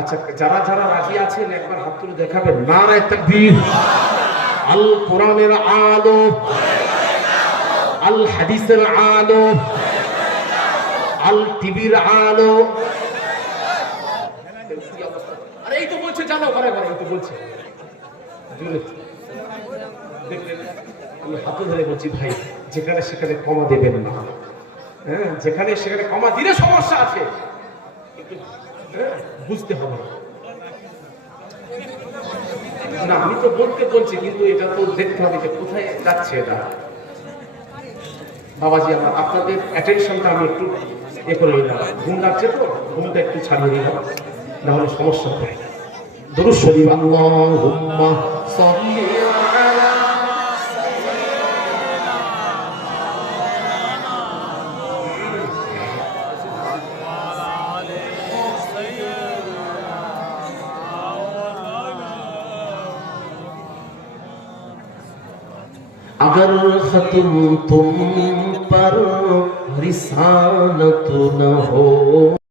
আচ্ছা, যারা যারা রাজি আছেন একবার হাত তুলে দেখাবেন। নারায়ে তাকবীর। আল কোরআনের আলো, আল হাদিসের আলো, আল টিভির আলো। আরে এই তো বলছে জানো, ঘরে ঘরে এই তো বলছে। দেখলেন, আমি হাতে ধরে বলছি ভাই, যেখানে সেখানে কমা দেবেন না। হ্যাঁ, যেখানে সেখানে কমা দিলে সমস্যা আছে, বুঝতে হবে না। আমি তো বলছি, কিন্তু এটা তো দেখতে হবে যে কোথায় যাচ্ছে এটা। বাবাজি আমার, আপনাদের অ্যাটেনশনটা আমি একটু করে নিলাম। ঘুম লাগছে তো, ঘুমটা একটু ছাড়িয়ে নিলাম, নাহলে সমস্যা হয়। দরুদ শরীফ। আল্লাহুম্মা সাল্লি আলা अगर खत्म तुम पर रिसालत न हो।